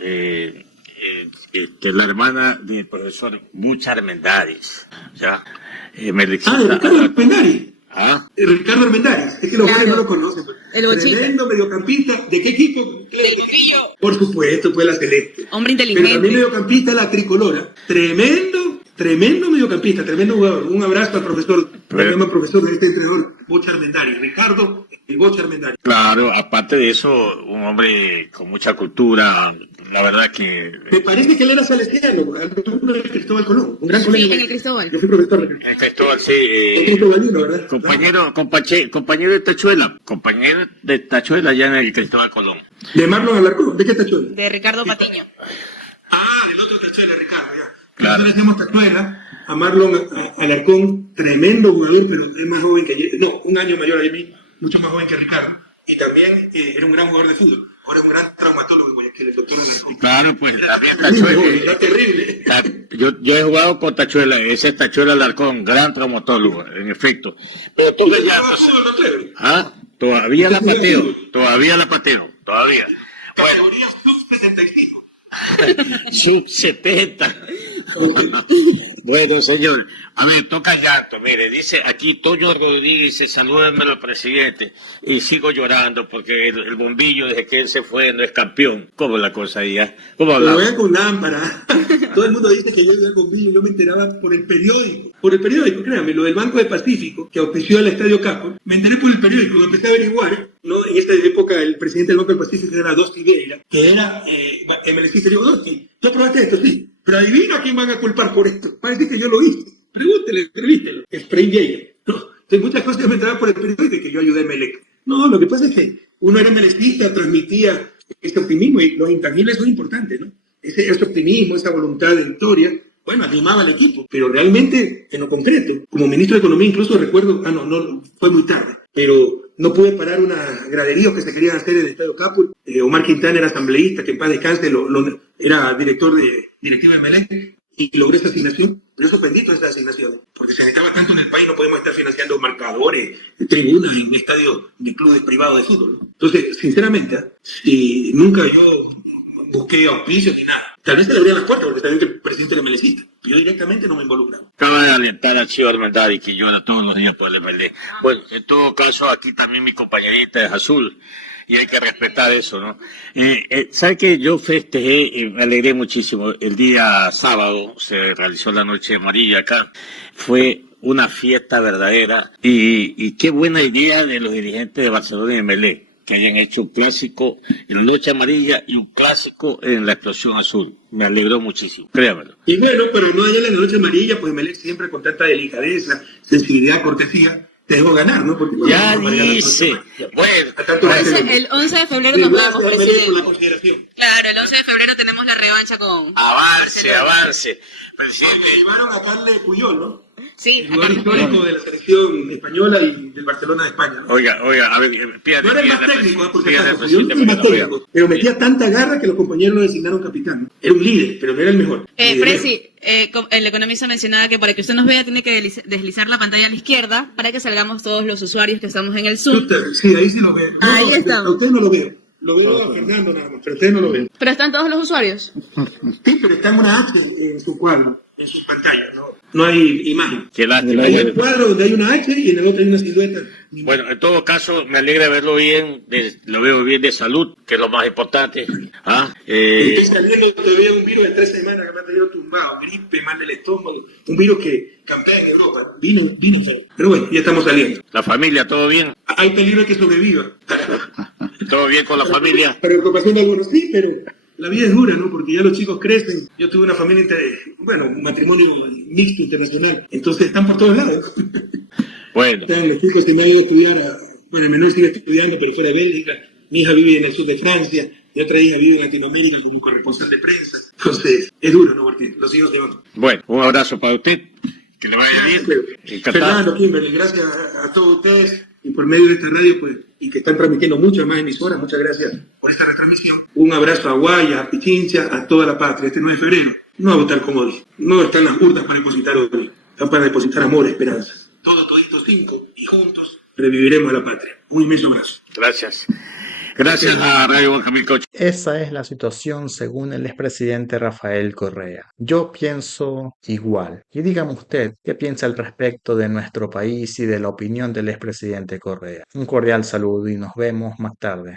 la hermana del profesor Bucha Armendáriz. ¿Ya? Ricardo Armendáriz. ¿Ah? Ricardo Armendáriz. Es que los jóvenes no lo conocen. El bochita. Tremendo mediocampista. ¿De qué equipo? Del Boquillo. Por supuesto, fue la Celeste. Hombre inteligente. Pero también mediocampista la tricolora. Tremendo mediocampista, tremendo jugador. Un abrazo al profesor, profesor de este entrenador, Bocha Armendáriz. Ricardo, el Bocha Armendáriz. Claro, aparte de eso, un hombre con mucha cultura, la verdad que... Me parece que él era salesiano, alumno de Cristóbal Colón, un gran colegio. Sí, en el Cristóbal. Yo fui profesor de El Cristóbal, sí. Cristobalino, ¿verdad? Compañero de Tachuela allá en el Cristóbal Colón. De Marlon Alarcón, ¿de qué Tachuela? De Ricardo Patiño. Del otro Tachuela, Ricardo, ya. Claro. Nosotros decimos Tachuela, a Marlon Alarcón, tremendo jugador, pero es más joven que yo, no, un año mayor a mí, mucho más joven que Ricardo. Y también era un gran jugador de fútbol. Ahora es un gran traumatólogo, que el doctor Alarcón. Claro, pues también Tachuela. Era terrible. Yo he jugado con Tachuela, ese es Tachuela Alarcón, gran traumatólogo, en efecto. Pero entonces ya... Todavía la pateo. Categoría sub-75. Sub 70. Bueno, señor, a ver, toca llanto. Mire, dice aquí Toño Rodríguez, dice, salúdenme al presidente. Y sigo llorando porque el bombillo, desde que él se fue, no es campeón. ¿Cómo es la cosa ahí? ¿Cómo Pero hablamos? vean con lámpara. Todo el mundo dice que yo iba con Billo, yo me enteraba por el periódico. Por el periódico, créanme, lo del Banco del Pacífico, que auspició el Estadio Capo, me enteré por el periódico, lo empecé a averiguar, ¿no? En esta época el presidente del Banco del Pacífico era Dosti Vieira, que era MLCista. Digo, Dosti, ¿tú aprobaste esto? Sí. Pero adivina a quién van a culpar por esto. Parece que yo lo hice. Pregúntele, entrevístelo. Spray Vieira. ¿No? Entonces muchas cosas yo me enteraba por el periódico y que yo ayudé a Melec. No, lo que pasa es que uno era melecista, transmitía ese optimismo y los intangibles son importantes, ¿no? Ese optimismo, esa voluntad de victoria, bueno, animaba al equipo, pero realmente en lo concreto, como ministro de Economía incluso recuerdo, no, fue muy tarde, pero no pude parar una gradería que se querían hacer en el Estadio Capul. Omar Quintana era asambleísta, que en paz descanse, era directivo de Melec, y logré esa asignación. Pero eso bendito esas asignaciones, porque se necesitaba tanto en el país, no podemos estar financiando marcadores, tribunas en estadios de clubes privados de fútbol, ¿no? Entonces, sinceramente, si nunca yo busqué auspicios ni nada. Tal vez se le abrían las puertas porque también que el presidente le melecista. Yo directamente no me involucraba. Acaba de alentar a Chivo Armendari, que llora todos los días por el MLE. Bueno, en todo caso, aquí también mi compañerita es azul. Y hay que respetar eso, ¿no? ¿Sabe que yo festejé y me alegré muchísimo? El día sábado se realizó la Noche Amarilla acá. Fue una fiesta verdadera y qué buena idea de los dirigentes de Barcelona y MLE, que hayan hecho un clásico en la Noche Amarilla y un clásico en la Explosión Azul. Me alegró muchísimo, créamelo. Y bueno, pero no ayer en la Noche Amarilla, pues Melec siempre con tanta delicadeza, sensibilidad, cortesía, te dejó ganar, ¿no? Porque, bueno, Ya no dice. Bueno, El 11 de febrero nos vemos, Por la presidente. consideración. Claro, el 11 de febrero tenemos la revancha con avance, Barcelona. avance. Presidente, Que llevaron a Carles Puyol, ¿no? Sí, El jugador histórico de la selección española y del Barcelona de España, ¿no? oiga, a ver, No era el más técnico, por si acaso, Puyol no era el más técnico, pero metía tanta garra que los compañeros lo designaron capitán, ¿no? Era un líder, pero no era el mejor. Presi, el economista mencionaba que para que usted nos vea tiene que deslizar la pantalla a la izquierda para que salgamos todos los usuarios que estamos en el Zoom. Sí, ahí sí lo veo. Ahí No, estamos. a usted no lo veo. Lo veo a Fernando nada más, pero a usted no lo veo. Pero están todos los usuarios. Sí, pero está en una H en su cuadro, en su pantalla, no hay imagen. Qué lástima. Hay un cuadro donde hay una H y en el otro hay una silueta. Bueno, en todo caso, me alegra verlo bien, lo veo bien de salud, que es lo más importante. Estoy saliendo todavía un virus de 3 semanas que me ha tenido tumbado, gripe, mal del estómago, un virus que campea en Europa, vino enfermo. Pero bueno, ya estamos saliendo. La familia, ¿todo bien? Hay peligro de que sobreviva. ¿Todo bien con la familia? Preocupación de algunos, sí, pero la vida es dura, ¿no? Porque ya los chicos crecen. Yo tuve una familia, un matrimonio mixto internacional, entonces están por todos lados. Bueno, Los chicos se me han ido a estudiar, el menor sigue estudiando, pero fuera de Bélgica. Mi hija vive en el sur de Francia, mi otra hija vive en Latinoamérica como corresponsal de prensa. Entonces, es duro, ¿no? Porque los hijos se van. bueno, un abrazo para usted, que le vaya bien. Encantado. Fernando, Kimberly, gracias a todos ustedes y por medio de esta radio, pues, y que están transmitiendo muchas más emisoras, muchas gracias por esta retransmisión. Un abrazo a Guaya, a Pichincha, a toda la patria. Este 9 de febrero, no a votar como hoy, no están las urnas para depositar hoy, están para depositar amor, esperanzas. Toditos 5 y juntos reviviremos a la patria. Un inmenso abrazo. Gracias. Gracias a Radio Guacamilcoche. Esa es la situación según el expresidente Rafael Correa. Yo pienso igual. Y dígame usted, ¿qué piensa al respecto de nuestro país y de la opinión del expresidente Correa? Un cordial saludo y nos vemos más tarde.